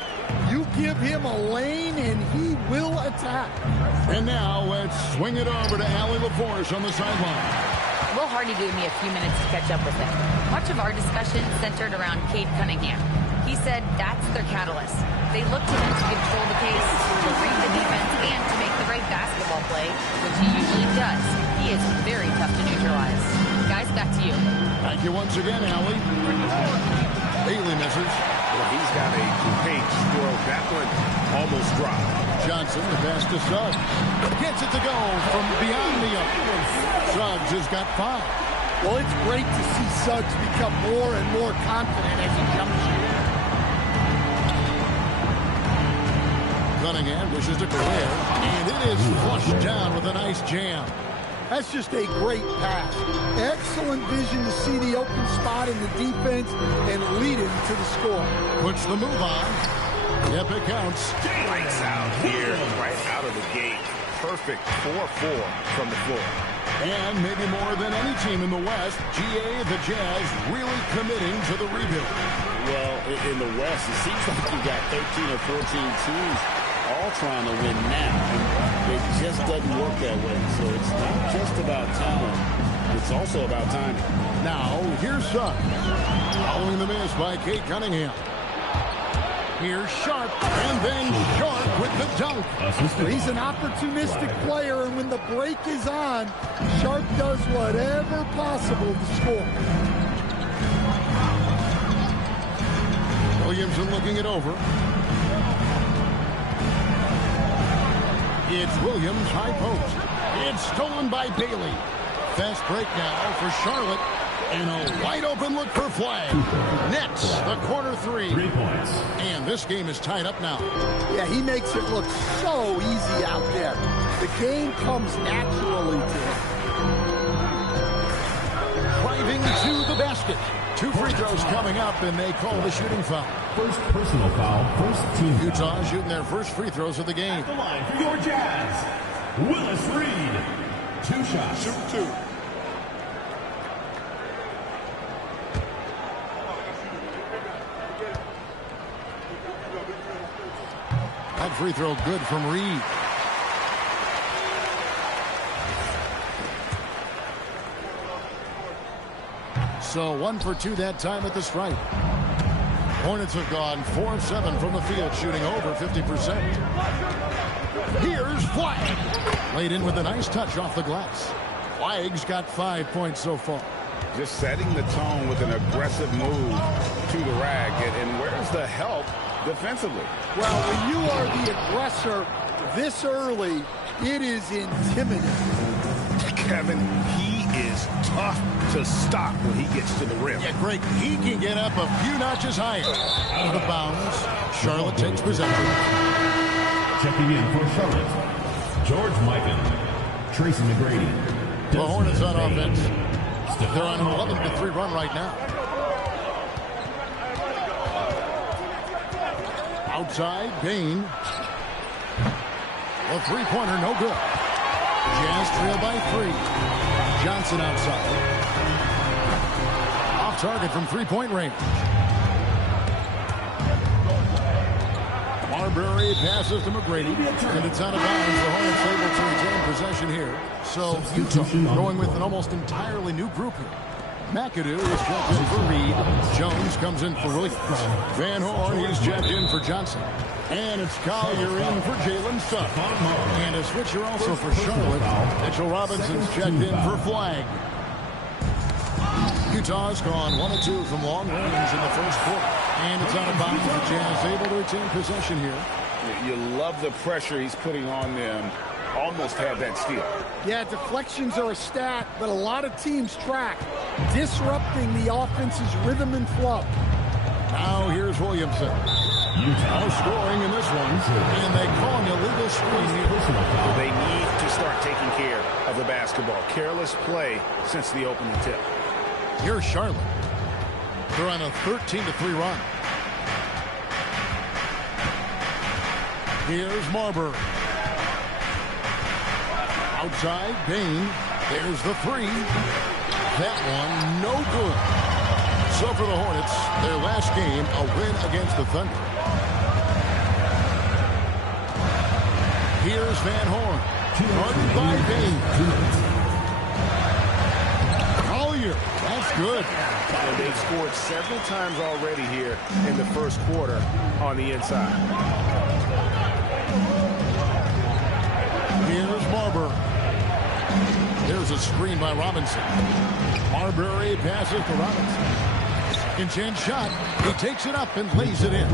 You give him a lane and he will attack. And now let's swing it over to Allie LaForge on the sideline. Will Hardy gave me a few minutes to catch up with him. Much of our discussion centered around Cade Cunningham. He said that's their catalyst. They look to him to control the pace, to read the defense, and to make the right basketball play, which he usually does. He is very tough to neutralize. Guys, back to you. Thank you once again, Allie. Bailey misses. Well, he's got a two-page stroke. That one almost dropped. Johnson, the pass to Suggs. Gets it to go from beyond the arc. Suggs has got 5. Well, it's great to see Suggs become more and more confident as he jumps shoots. Cunningham wishes to clear, and it is flushed down with a nice jam. That's just a great pass. Excellent vision to see the open spot in the defense and lead him to the score. Puts the move on. Yep, it counts. Lights out here, right out of the gate. Perfect 4-4 from the floor. And maybe more than any team in the West, GA, the Jazz, really committing to the rebuild. Well, in the West, it seems like you got 13 or 14 teams all trying to win now. And it just doesn't work that way. So it's not just about talent. It's also about timing. Now, here's Suggs. Following the miss by Cade Cunningham. Here's Sharp, and then Sharp with the dunk. He's an opportunistic player, and when the break is on, Sharp does whatever possible to score. Williamson looking it over. It's Williams, high post. It's stolen by Bailey. Fast break now for Charlotte. And a wide open look for Flagg. Nets, the corner 3. 3 points. And this game is tied up now. Yeah, he makes it look so easy out there. The game comes naturally to him. Driving to the basket. 2 free throws coming up, and they call the shooting foul. First personal foul, first team. Utah shooting their first free throws of the game. At the line for your Jazz, Willis Reed. 2 shots. Shoot 2. That free throw good from Reed. So 1 for 2 that time at the stripe. Hornets have gone 4 of 7 from the field, shooting over 50%. Here's Flagg. Laid in with a nice touch off the glass. Flagg's got 5 points so far. Just setting the tone with an aggressive move to the rack. And where's the help defensively? Well, when you are the aggressor this early, it is intimidating. Kevin, he is tough to stop when he gets to the rim. Yeah, Greg, he can get up a few notches higher. Out of the bounds, Charlotte takes possession. Checking in for Charlotte, George Mikan, Tracy McGrady. The Hornets on offense. They're on an 11-3 run right now. Outside, Bain. A three-pointer, no good. Jazz trail by 3. Johnson outside. Off target from three-point range. Marbury passes to McGrady, and it's out of bounds. The Hornets able to retain possession here. So Utah going with an almost entirely new group here. McAdoo is checked in for Reed. Jones comes in for Williams. Van Horn is checked in for Johnson. And it's Collier in for Jalen Suggs. And a switcher also for Charlotte. Mitchell Robinson's checked in for Flagg. Utah's gone 1 of 2 from long range in the first quarter. And it's out of bounds. The Jazz able to retain possession here. You love the pressure he's putting on them. Almost had that steal. Yeah, deflections are a stat, but a lot of teams track, disrupting the offense's rhythm and flow. Now here's Williamson. Utah scoring in this one, and they call an illegal screen. They need to start taking care of the basketball. Careless play since the opening tip. Here's Charlotte. They're on a 13-3 run. Here's Marbury. Outside, Bain. There's the 3. That one, no good. So for the Hornets, their last game, a win against the Thunder. Here's Van Horn. Guarded by Bain. Collier, that's good. And they've scored several times already here in the first quarter on the inside. Here's Marbury. There's a screen by Robinson. Marbury passes to Robinson. Second chance shot. He takes it up and lays it in.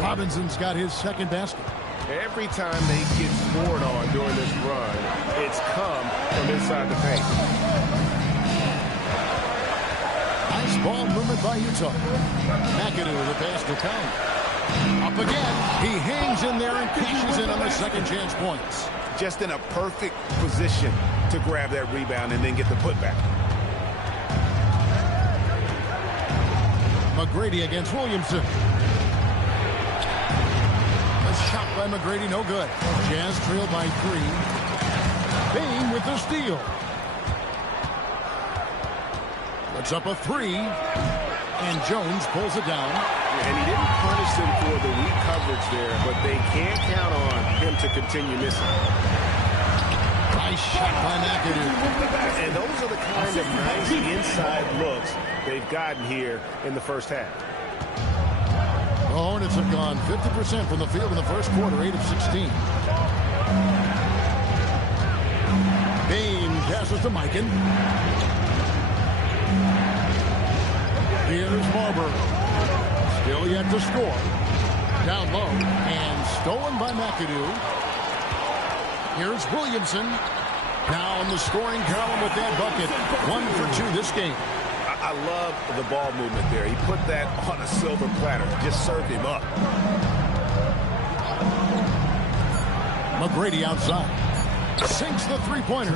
Robinson's got his second basket. Every time they get scored on during this run, it's come from inside the paint. Nice ball movement by Utah. McAdoo the pass to Powell. Up again. He hangs in there and cashes in on the second chance points. Just in a perfect position to grab that rebound and then get the putback. McGrady against Williamson. A shot by McGrady, no good. Jazz trail by 3. Bain with the steal. Puts up a 3. And Jones pulls it down. And he didn't punish them for the weak coverage there, but they can't count on him to continue missing. Nice shot by McAdoo. And those are the kind of nice inside looks they've gotten here in the first half. The Hornets have gone 50% from the field in the first quarter, 8 of 16. Bain passes to Mikan. Here's Marbury. Still yet to score. Down low and stolen by McAdoo. Here's Williamson. Down the scoring column with that bucket. 1 for 2 this game. I love the ball movement there. He put that on a silver platter. Just served him up. McGrady outside. Sinks the three-pointer.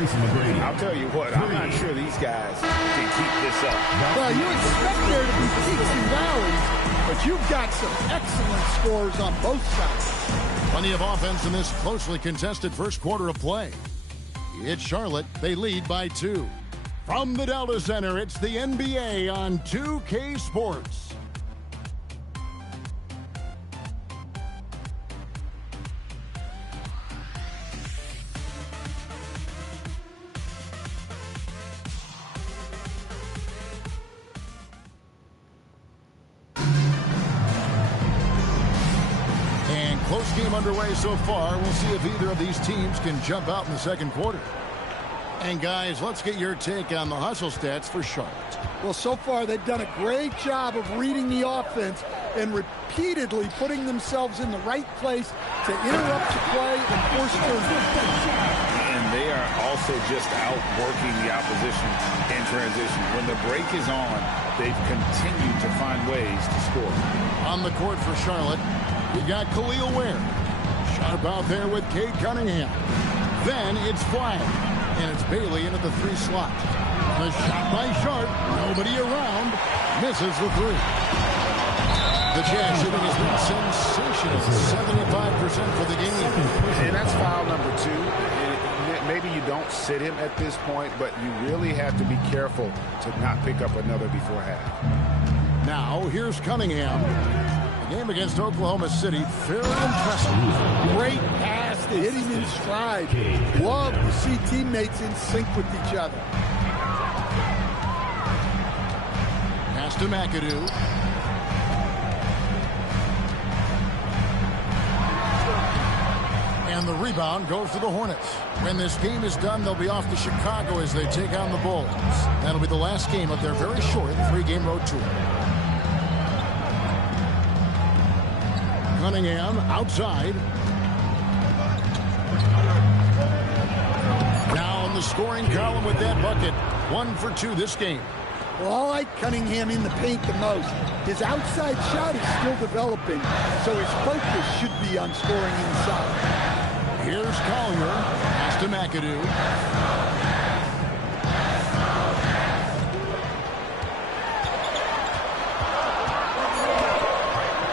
I'll tell you what, I'm not sure these guys can keep this up. Well, you expect there to be peaks and valleys, but you've got some excellent scores on both sides. Plenty of offense in this closely contested first quarter of play. It's Charlotte. They lead by 2. From the Delta Center, it's the NBA on 2K Sports. Close game underway so far. We'll see if either of these teams can jump out in the second quarter. And guys, let's get your take on the hustle stats for Charlotte. Well, so far they've done a great job of reading the offense and repeatedly putting themselves in the right place to interrupt the play and force turnovers. And they are also just outworking the opposition in transition. When the break is on, they've continued to find ways to score. On the court for Charlotte, you got Khalil Ware. Sharp out there with Cade Cunningham. Then it's Flagg. And it's Bailey into the 3 slot. The shot by Sharp. Nobody around. Misses the 3. The Jazz shooting has been sensational. 75% for the game. And that's foul number 2. Maybe you don't sit him at this point, but you really have to be careful to not pick up another before half. Now, here's Cunningham. The game against Oklahoma City, very impressive. Great pass to hit him in stride. Love to see teammates in sync with each other. Pass to McAdoo. And the rebound goes to the Hornets. When this game is done, they'll be off to Chicago as they take on the Bulls. That'll be the last game of their very short 3-game road tour. Cunningham outside. Now in the scoring column with that bucket. 1 for 2 this game. Well, I like Cunningham in the paint the most. His outside shot is still developing, so his focus should be on scoring inside. Here's Collier. Pass to McAdoo.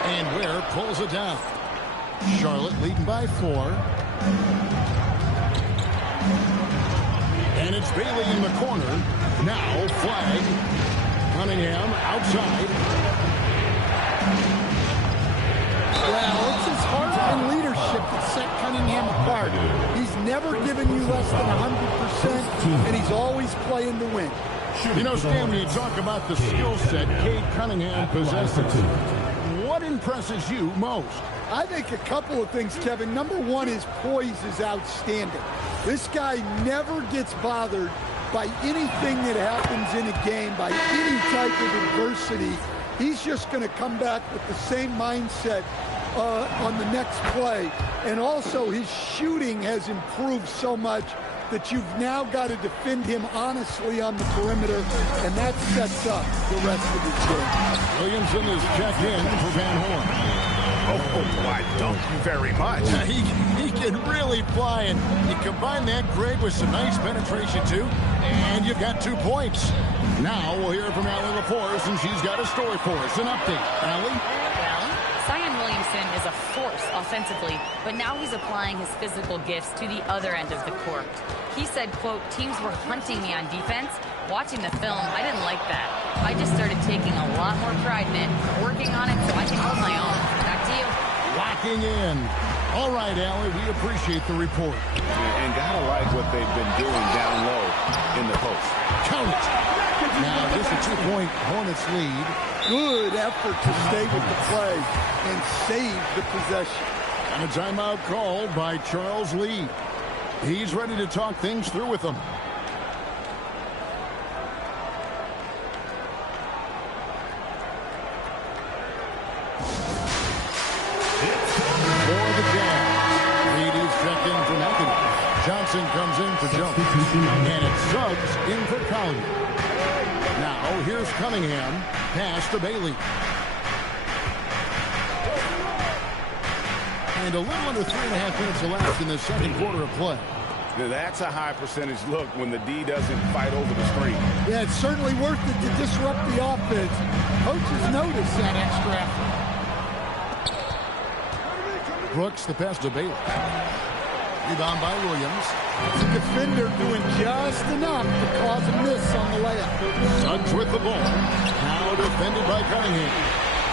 And Ware pulls it down. Charlotte leading by 4. And it's Bailey in the corner. Now Flagg. Cunningham outside. Well, it's his heart and leadership that set Cunningham apart. He's never given you less than 100%, and he's always playing to win. You know, Stan, when you talk about the skill set Cade Cunningham possesses, what impresses you most? I think a couple of things, Kevin. Number one, his poise is outstanding. This guy never gets bothered by anything that happens in a game, by any type of adversity. He's just going to come back with the same mindset on the next play. And also, his shooting has improved so much that you've now got to defend him honestly on the perimeter, and that sets up the rest of his game. Williamson is checked in for Van Horn. Oh, why, thank you very much. He can really fly, and you combine that, Greg, with some nice penetration, too, and you've got 2 points. Now we'll hear from Allie LaForce, and she's got a story for us. An update. Allie? Well, Zion Williamson is a force offensively, but now he's applying his physical gifts to the other end of the court. He said, quote, teams were hunting me on defense. Watching the film, I didn't like that. I just started taking a lot more pride in it, working on it so I can hold my own. Back to you. Locking in. All right, Allie, we appreciate the report. And gotta like what they've been doing down low in the post. Count it. Now, just a 2-point Hornets lead. Good effort to stay with the play and save the possession. And a timeout called by Charles Lee. He's ready to talk things through with them. For the Jazz, Reedy's checked in for McAdoo. Johnson comes in for Jones. And it's Suggs in for Collier. Now, here's Cunningham. Pass to Bailey. And a little under 3.5 minutes elapsed in the second quarter of play. That's a high percentage look when the D doesn't fight over the screen. Yeah, it's certainly worth it to disrupt the offense. Coaches notice that extra effort. Brooks, the pass to Bailey. Rebound by Williams. The defender doing just enough to cause a miss on the layup. Suggs with the ball. Now defended by Cunningham.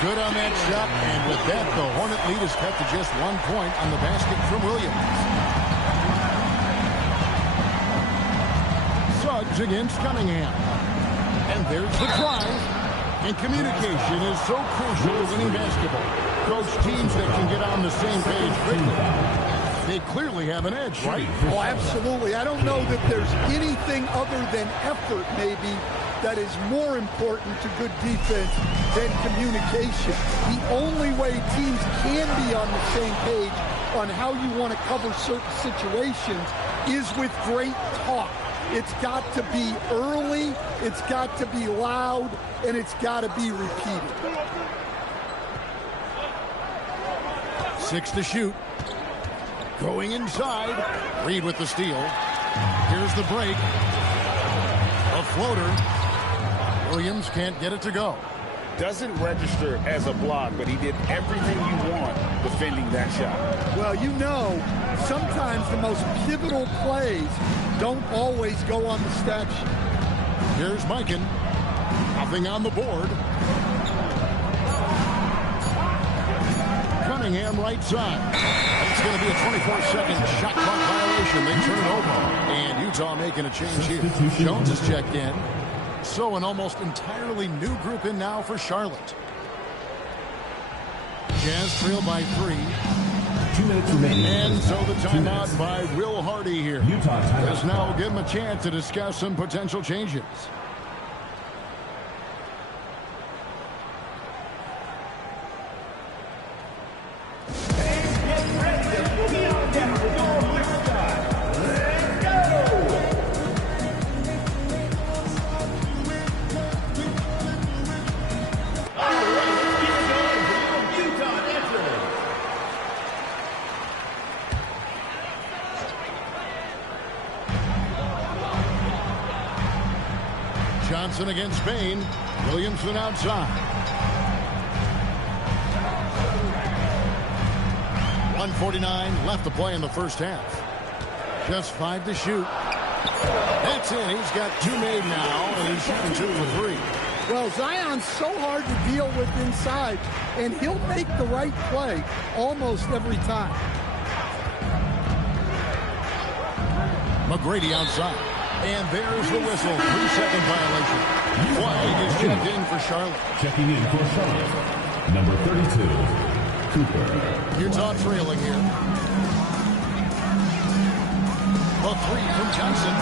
Good on that shot, and with that, the Hornet lead is cut to just 1 point on the basket from Williams. Suggs against Cunningham. And there's the drive. And communication is so crucial to winning basketball. Coach, teams that can get on the same page quickly, they clearly have an edge, right? Oh, absolutely. I don't know that there's anything other than effort, maybe, that is more important to good defense than communication. The only way teams can be on the same page on how you want to cover certain situations is with great talk. It's got to be early, it's got to be loud, and it's got to be repeated. 6 to shoot. Going inside. Reed with the steal. Here's the break. A floater. Williams can't get it to go. Doesn't register as a block, but he did everything you want defending that shot. Well, you know, sometimes the most pivotal plays don't always go on the stat sheet. Here's Mikan. Nothing on the board. Cunningham right side. It's going to be a 24-second shot clock violation. They turn it over. And Utah making a change here. Jones is checked in. So an almost entirely new group in now for Charlotte. Jazz trail by 3. 2 minutes remaining. And so the timeout by Will Hardy here. Utah timeout. This now will give him a chance to discuss some potential changes. Johnson against Bain. Williamson outside. 1:49 left to play in the first half. Just 5 to shoot. That's it. He's got 2 made now, and he's shooting 2 for 3. Well, Zion's so hard to deal with inside, and he'll make the right play almost every time. McGrady outside. And there's the whistle. 3-second violation. Flagg is checked in for Charlotte. Checking in for Charlotte. Number 32, Cooper. Utah trailing here. A 3 from Johnson.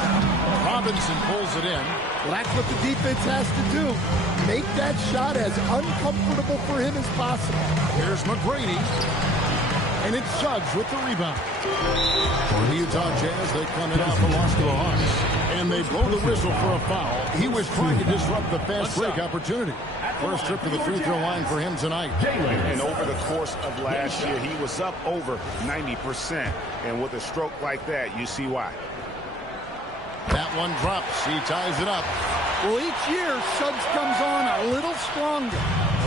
Robinson pulls it in. Well, that's what the defense has to do. Make that shot as uncomfortable for him as possible. Here's McGrady. And it's Suggs with the rebound. For the Utah Jazz, they come in off a loss to the Hawks. And they blow the whistle for a foul. He was trying to disrupt the fast break opportunity. First trip to the free throw line for him tonight. And over the course of last year, he was up over 90%. And with a stroke like that, you see why. That one drops. He ties it up. Well, each year, Suggs comes on a little stronger.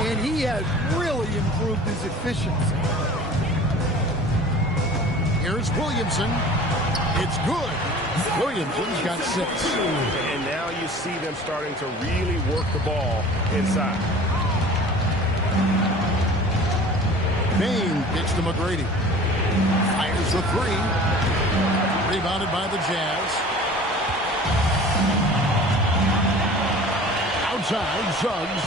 And he has really improved his efficiency. Here's Williamson. It's good. Williamson's got 6. And now you see them starting to really work the ball inside. Bain kicks to McGrady. Fires the 3. Rebounded by the Jazz. Outside, Suggs.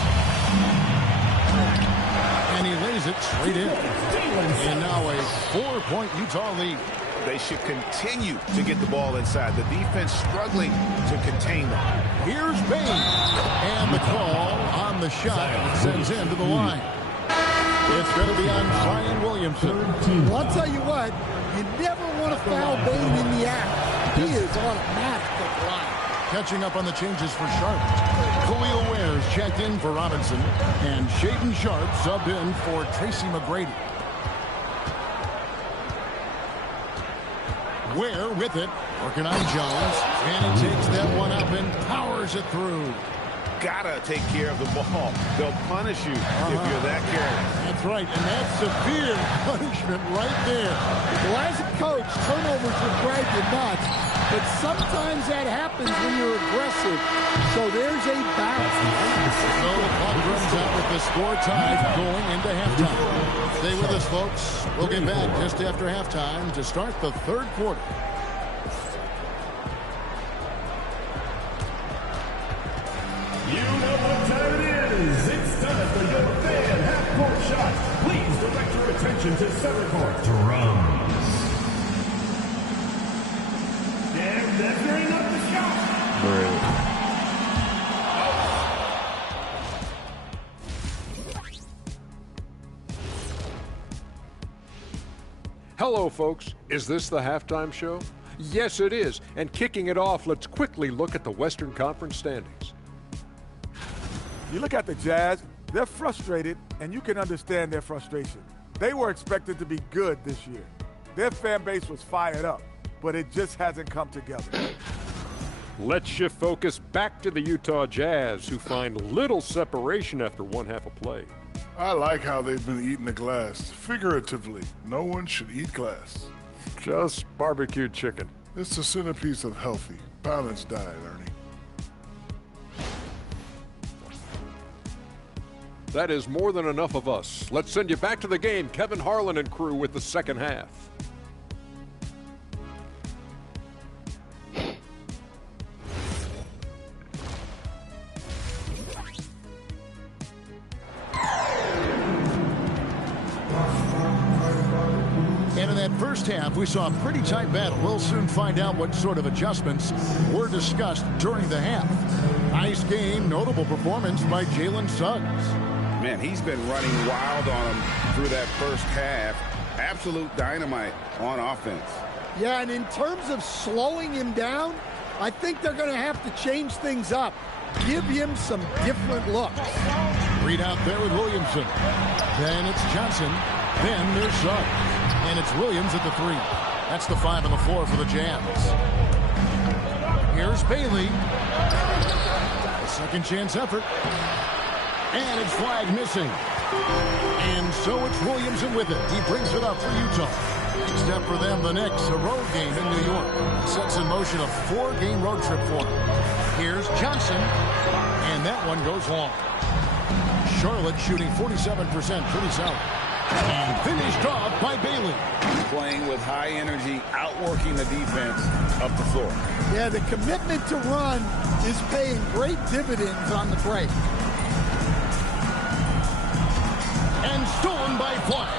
And he lays it straight in. And now a 4-point Utah lead. They should continue to get the ball inside. The defense struggling to contain them. Here's Bain. And the call on the shot sends him to the line. It's going to be on Zion Williamson. Well, I'll tell you what, you never want to foul Bain in the act. He is automatic at the line. Catching up on the changes for Sharp. Khalil Ware is checked in for Robinson. And Shaden Sharp subbed in for Tracy McGrady. Ware with it, working on Jones, and he takes that one up and powers it through. Gotta take care of the ball. They'll punish you if you're that careless. That's That's right, and that's severe punishment right there. Well, as a coach, turnovers will drive you nuts, but sometimes that happens when you're aggressive. So there's a balance. So the clock runs out with the score tied going into halftime. Stay with us, folks. We'll get back just after halftime to start the third quarter. You know what time it is. It's time for your fan half-court shot. Please direct your attention to center court. Drums. And that's very enough the shot. Hello, folks. Is this the halftime show? Yes, it is. And kicking it off, let's quickly look at the Western Conference standings. You look at the Jazz, they're frustrated, and you can understand their frustration. They were expected to be good this year. Their fan base was fired up, but it just hasn't come together. Let's shift focus back to the Utah Jazz, who find little separation after one half of play. I like how they've been eating the glass. Figuratively, no one should eat glass. Just barbecued chicken. It's the centerpiece of healthy, balanced diet, Ernie. That is more than enough of us. Let's send you back to the game. Kevin Harlan and crew with the second half. And in that first half, we saw a pretty tight battle. We'll soon find out what sort of adjustments were discussed during the half. Nice game, notable performance by Jalen Suggs. Man, he's been running wild on him through that first half. Absolute dynamite on offense. Yeah, and in terms of slowing him down, I think they're going to have to change things up. Give him some different looks. Read out there with Williamson. Then it's Johnson. Then there's Suggs. And it's Williams at the three. That's the 5 on the floor for the Jazz. Here's Bailey. A second chance effort. And it's Flagg missing. And so it's Williamson with it. He brings it up for Utah. Next step for them, the Knicks, a road game in New York. Sets in motion a 4-game road trip for them. Here's Johnson. And that one goes long. Charlotte shooting 47%, pretty solid. And finished off by Bailey. Playing with high energy, outworking the defense up the floor. Yeah, the commitment to run is paying great dividends on the break. And stolen by Flagg.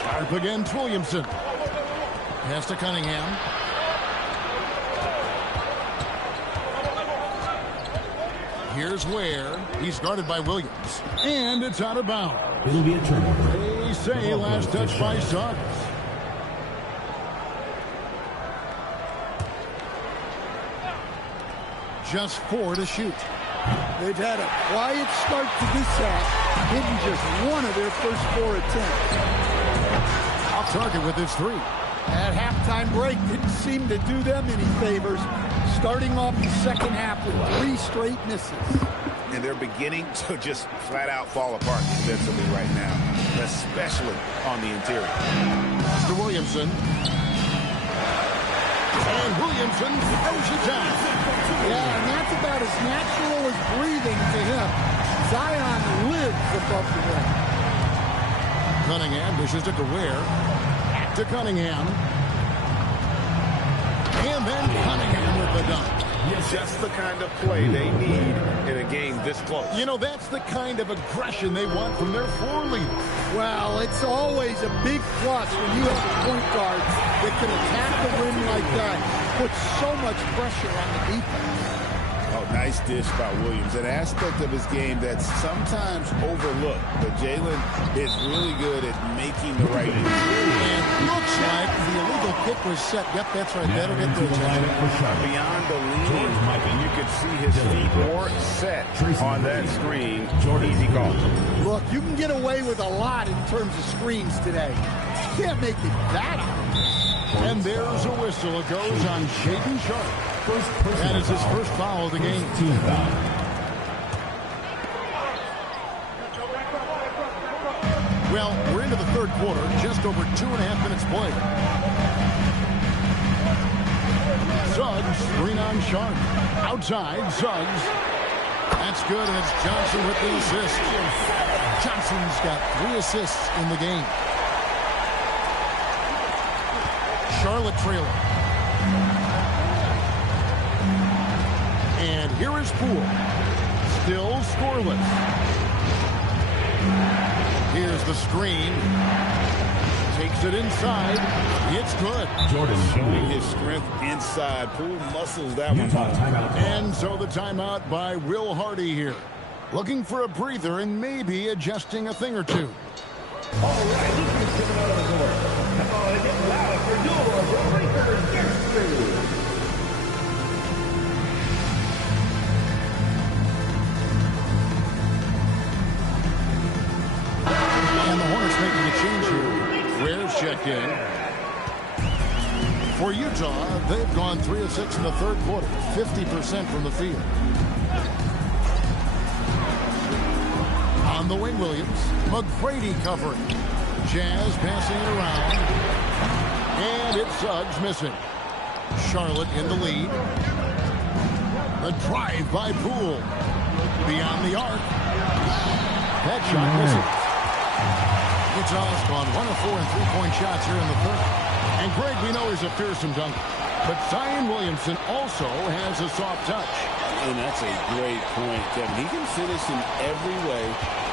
Sharp against Williamson. Pass to Cunningham. Here's Ware. He's guarded by Williams. And it's out of bounds. It'll be a turnover. They say last touch by Suggs. Just 4 to shoot. They've had a quiet start to this half, hitting just one of their first 4 attempts. Off target with his 3. That halftime break didn't seem to do them any favors, starting off the second half with 3 straight misses. And they're beginning to just flat out fall apart defensively right now, especially on the interior. Pass to Williamson. And Williamson throws it down. Yeah, and that's about as natural as breathing to him. Zion lives above the rim. Cunningham dishes it to Ware. Back to Cunningham. And then Cunningham with the dunk. Just the kind of play they need in a game this close. You know, that's the kind of aggression they want from their floor leader. Well, it's always a big plus when you have a point guard that can attack the rim like that, put so much pressure on the defense. Oh, nice dish by Williams. An aspect of his game that's sometimes overlooked, but Jalen is really good at making the right move. And looks like the illegal kick was set. Yep, that's right. That'll get the attention. Beyond the lead, and you could see his feet more set on that screen. Easy call. Look, you can get away with a lot in terms of screens today. You can't make it that obvious. And there's a whistle. It goes on Shaden Sharp. That is his first foul of the game. Well, we're into the third quarter, just over 2.5 minutes played. Suggs, screen on Sharp. Outside, Suggs. That's good, and it's Johnson with the assist. Johnson's got 3 assists in the game. Charlotte trailing. And here is Poole. Still scoreless. Here's the screen. Takes it inside. It's good. Jordan showing his strength inside. Poole muscles that one. And so the timeout by Will Hardy here. Looking for a breather and maybe adjusting a thing or two. All right, look who's coming out of the door. Come on and get loud for your Breakers Victory. And the Hornets making a change here. Ware's checked in. For Utah, they've gone 3 of 6 in the third quarter, 50% from the field. On the wing, Williams. McGrady covering. Jazz passing it around. And it's Suggs missing. Charlotte in the lead. The drive by Poole. Beyond the arc. That shot missing. Utah's gone 1 of 4 in three-point shots here in the third. And Greg, we know he's a fearsome dunker. But Zion Williamson also has a soft touch. And that's a great point, Kevin. He can finish in every way.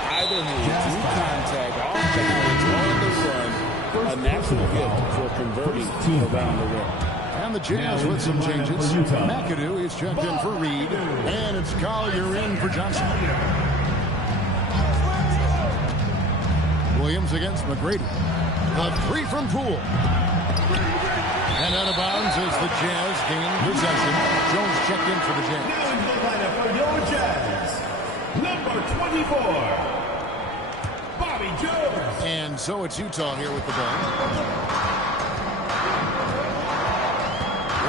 Either hand, through contact, off balance, on the run. A natural gift for converting around the rim. And the Jazz with some changes. McAdoo is checked in for Reed. And it's Collier in for Johnson. Williams against McGrady. The 3 from Poole. And out of bounds as the Jazz gain possession. Jones checked in for the Jazz. Now into the lineup for your Jazz, number 24, Bobby Jones. And so it's Utah here with the ball.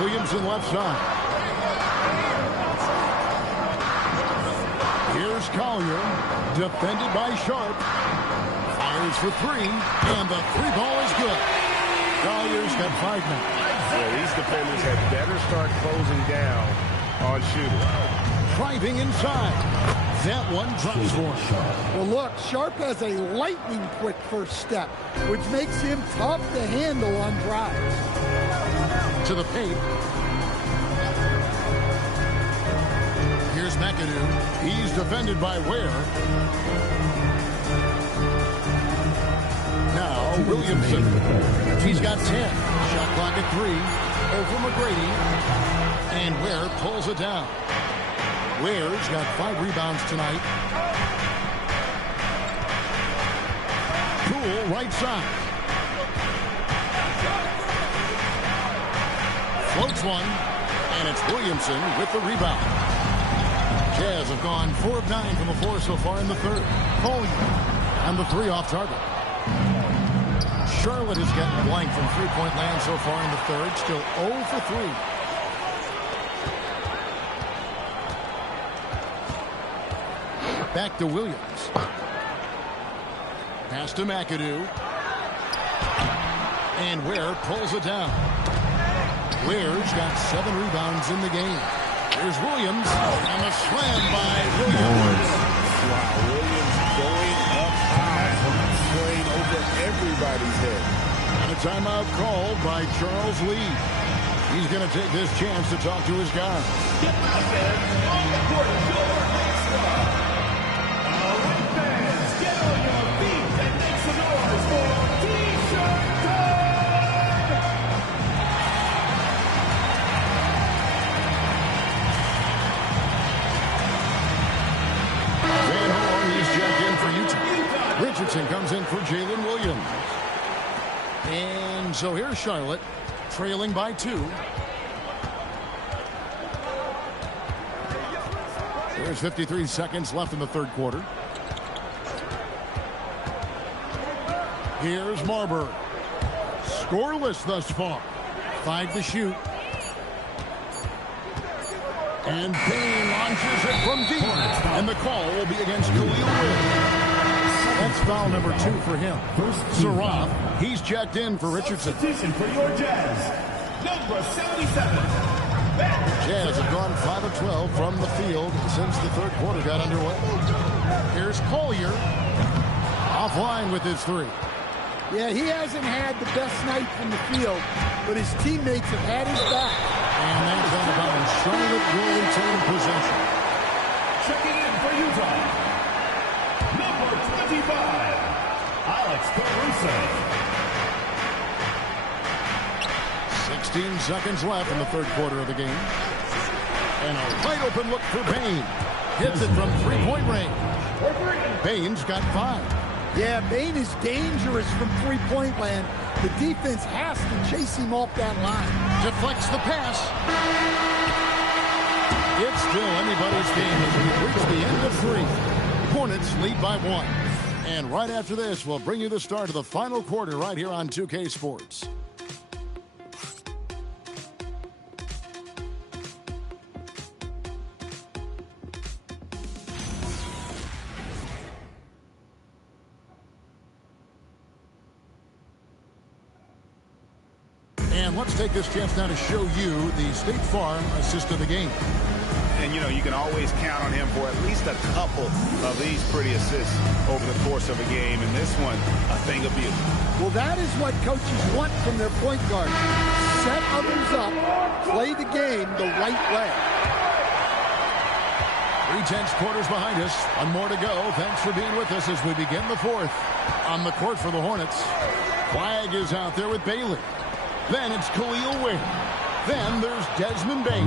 Williamson left side. Here's Collier. Defended by Sharp. Fires for 3. And the 3-ball is good. Collier's got 5 men. Yeah, these defenders had better start closing down on shooting. Driving inside. That one drops one. Well, look, Sharp has a lightning-quick first step, which makes him tough to handle on drives. To the paint. Here's McAdoo. He's defended by Ware. Now, Williamson. He's got 10. Shot clock at 3. Over McGrady. And Ware pulls it down. Ware's got 5 rebounds tonight. Poole right side. Floats one. And it's Williamson with the rebound. Jazz have gone 4 of 9 from the floor so far in the third. Collier and the 3 off target. Charlotte has gotten blank from three-point land so far in the third. Still 0 for 3. Back to Williams. Pass to McAdoo. And Ware pulls it down. Ware's got 7 rebounds in the game. Here's Williams. And a slam by Williams. Wow, Williams going up high. Playing over everybody's head. And a timeout called by Charles Lee. He's going to take this chance to talk to his guys. Richardson comes in for Jalen Williams. And so here's Charlotte, trailing by 2. There's 53 seconds left in the third quarter. Here's Marbury. Scoreless thus far. 5 to shoot. And Payne launches it from deep. And the call will be against Khalil Wynn. That's foul number 2 for him. Saraf, he's checked in for Richardson. Substitution for your Jazz, number 77. Jazz have gone 5 of 12 from the field since the third quarter got underway. Here's Collier. Offline with his 3. Yeah, he hasn't had the best night from the field, but his teammates have had his back. And that's out of bounds. Charlotte will retain possession. Checking in for Utah, number 25, Alex Caruso. 16 seconds left in the third quarter of the game. And a wide open look for Bain. Hits it from 3-point range. Bain's got 5. Yeah, Bain is dangerous from three-point land. The defense has to chase him off that line. Deflects the pass. It's still anybody's game as we reach the end of 3. Hornets lead by 1. And right after this, we'll bring you the start of the final quarter right here on 2K Sports. And let's take this chance now to show you the State Farm assist of the game. And, you know, you can always count on him for at least a couple of these pretty assists over the course of a game. And this one, a thing of beauty. Well, that is what coaches want from their point guard. Set others up, play the game the right way. 3/10 quarters behind us. One more to go. Thanks for being with us as we begin the fourth. On the court for the Hornets, Flagg is out there with Bailey. Then it's Khalil Ware. Then there's Desmond Bain.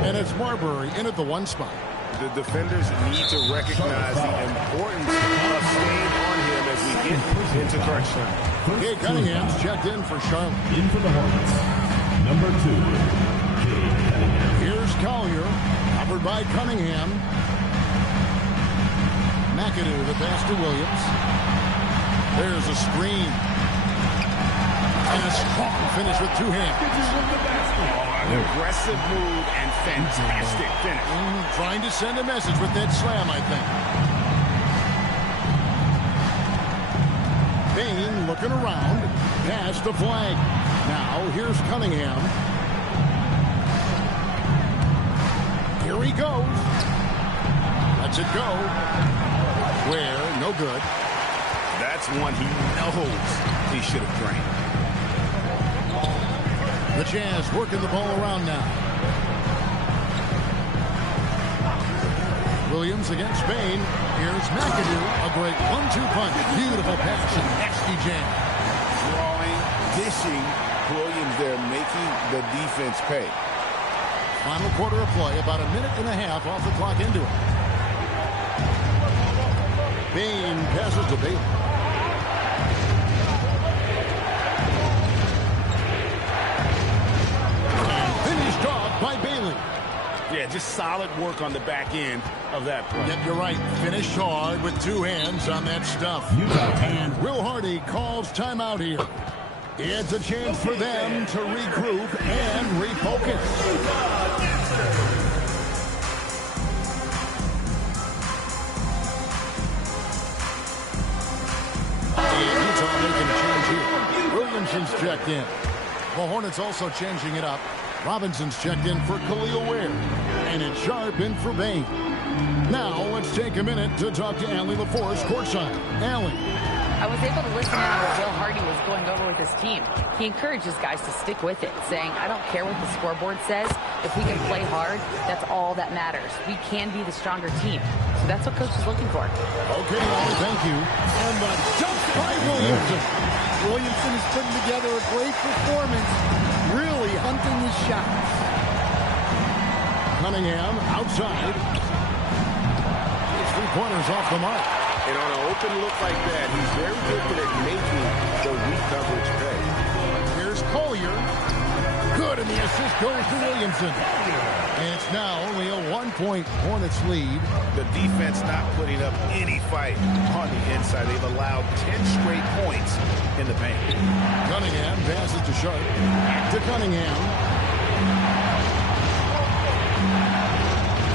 And it's Marbury in at the 1 spot. The defenders need to recognize the importance of staying on him as we get into crunch time. Cade Cunningham's checked in for Charlotte. In for the Hornets, number 2, Cade Cunningham. Here's Collier, covered by Cunningham. McAdoo, the pass to Williams. There's a screen. And a strong finish with 2 hands. An aggressive move and fantastic finish. Trying to send a message with that slam, I think. Bain looking around. Pass to Flagg. Now here's Cunningham. Here he goes. Lets it go. Where? No good. That's one he knows he should have drained. The Jazz working the ball around now. Williams against Bain. Here's McAdoo. A great 1-2 punch. Beautiful pass and nasty jam. Drawing, dishing. Williams there making the defense pay. Final quarter of play. About a minute and a half off the clock into it. Bain passes to Bailey. By Bailey. Yeah, just solid work on the back end of that play. Yep, you're right. Finished hard with 2 hands on that stuff. And Will Hardy calls timeout here. It's a chance for them to regroup and refocus. And Utah making a change here. Williamson's checked in. The Hornets also changing it up. Robinson's checked in for Khalil Ware. And it's Sharp in for Bain. Now, let's take a minute to talk to Allie LaForce courtside. Allie. I was able to listen in on what Will Hardy was going over with his team. He encourages guys to stick with it, saying, I don't care what the scoreboard says. If we can play hard, that's all that matters. We can be the stronger team. So that's what Coach is looking for. Okay, Allie, thank you. And the dunk by Williamson. Williamson is putting together a great performance. Really hunting his shots. Cunningham outside. 3-pointers off the mark. And on an open look like that, he's very good at making the weak coverage pay. Here's Collier. Good, and the assist goes to Williamson. And it's now only a 1-point Hornets lead. The defense not putting up any fight on the inside. They've allowed 10 straight points in the paint. Cunningham passes to Sharp. Back to Cunningham.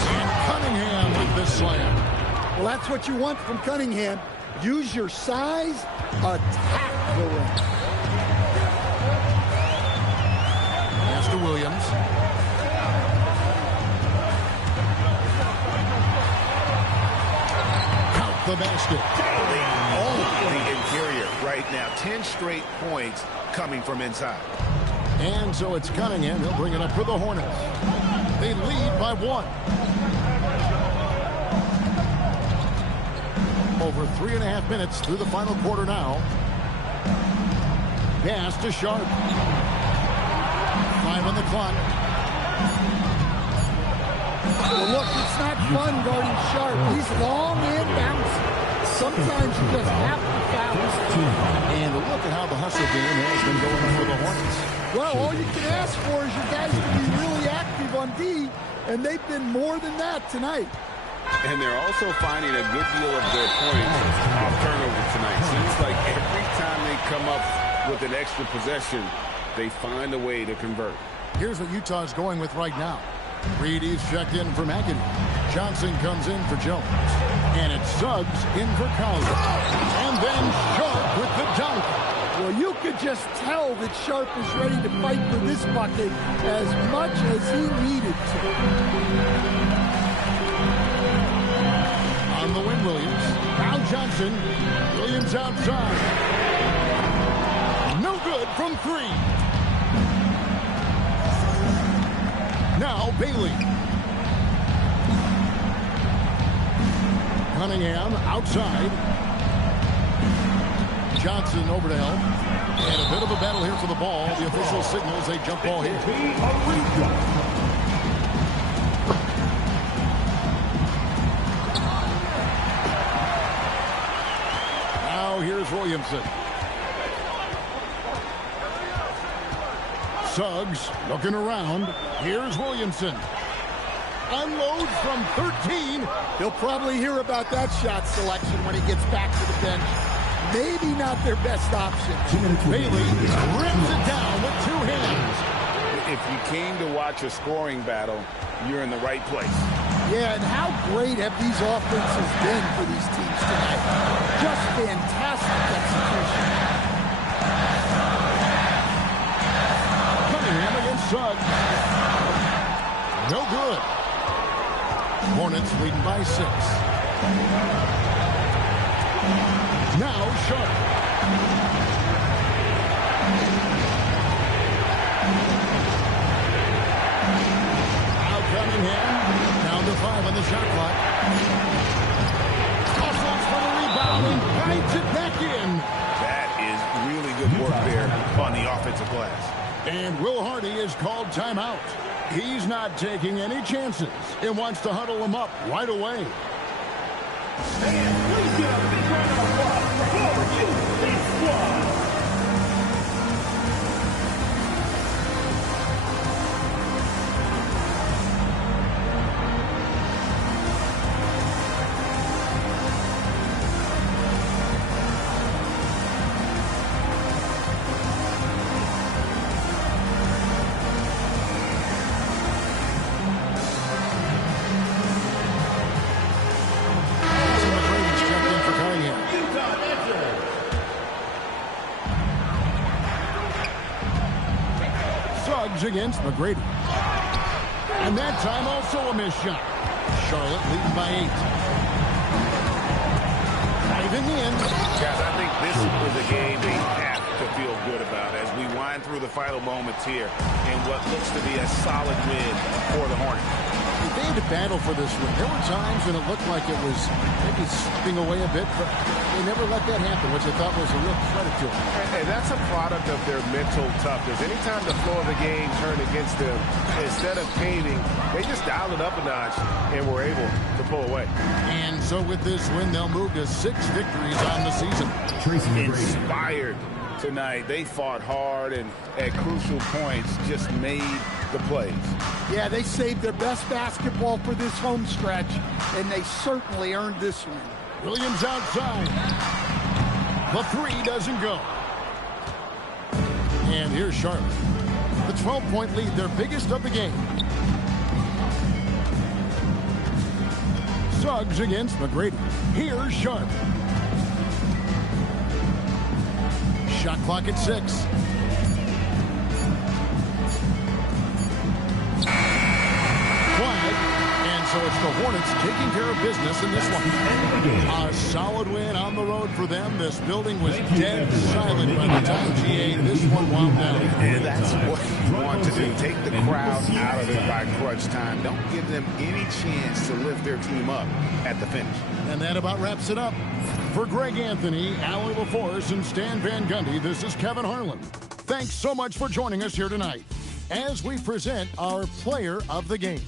And Cunningham with this slam. Well, that's what you want from Cunningham. Use your size, attack the rim. Pass to Williams. Count the basket. They own the interior right now. 10 straight points coming from inside. And so it's Cunningham. He'll bring it up for the Hornets. They lead by 1. Over 3.5 minutes through the final quarter now. Pass to Sharp. 5 on the clock. Well, look, it's not fun guarding Sharp. He's long and bouncy. Sometimes you just have to foul his team. And look at how the hustle game has been going for the Hornets. Well, all you can ask for is your guys to be really active on D, and they've been more than that tonight. And they're also finding a good deal of their points off turnover tonight. Seems like every time they come up with an extra possession, they find a way to convert. Here's what Utah's going with right now. Reedy's checked in for McAdoo. Johnson comes in for Jones. And it's Suggs in for Calder. And then Sharp with the dunk. Well, you could just tell that Sharp is ready to fight for this bucket as much as he needed to. On the wing, Williams. Now Johnson. Williams outside. No good from 3. Now Bailey. Cunningham outside. Johnson over to help. And a bit of a battle here for the ball. The official signals a jump ball here. Now here's Williamson. Suggs looking around. Here's Williamson. Unloads from 13. He'll probably hear about that shot selection when he gets back to the bench. Maybe not their best option. Bailey rims it down with 2 hands. If you came to watch a scoring battle, you're in the right place. Yeah, and how great have these offenses been for these teams tonight? Just fantastic execution. Cunningham against Suggs. No good. Hornets leading by 6. Now Sharp. Now Cunningham. Down to 5 on the shot clock. Hustles for the rebound and guides it back in. That is really good work there on the offensive glass. And Will Hardy is called timeout. He's not taking any chances and wants to huddle them up right away. And please give a big round of applause for you, big squad. Against McGrady. And that time also a missed shot. Charlotte leading by 8. Diving in. Guys, I think this was a game they have to feel good about as we wind through the final moments here in what looks to be a solid win for the Hornets. They had to battle for this win. There were times when it looked like it was maybe slipping away a bit, but they never let that happen, which I thought was a real credit to them. And that's a product of their mental toughness. Anytime the flow of the game turned against them, instead of caving, they just dialed it up a notch and were able to pull away. And so with this win, they'll move to 6 victories on the season. Inspired tonight. They fought hard and at crucial points just made the plays. Yeah, they saved their best basketball for this home stretch, and they certainly earned this one. Williams outside. The 3 doesn't go. And here's Charlotte. The 12-point lead, their biggest of the game. Suggs against McGrady. Here's Sharp. Shot clock at 6. Flag. And so it's the Hornets taking care of business in this one. A solid win on the road for them. This building was dead silent by the time GA this one wound down. And that's what you want to do. Take the crowd out of it by crunch time. Don't give them any chance to lift their team up at the finish. And that about wraps it up. For Greg Anthony, Allie LaForce, and Stan Van Gundy, this is Kevin Harlan. Thanks so much for joining us here tonight as we present our player of the game.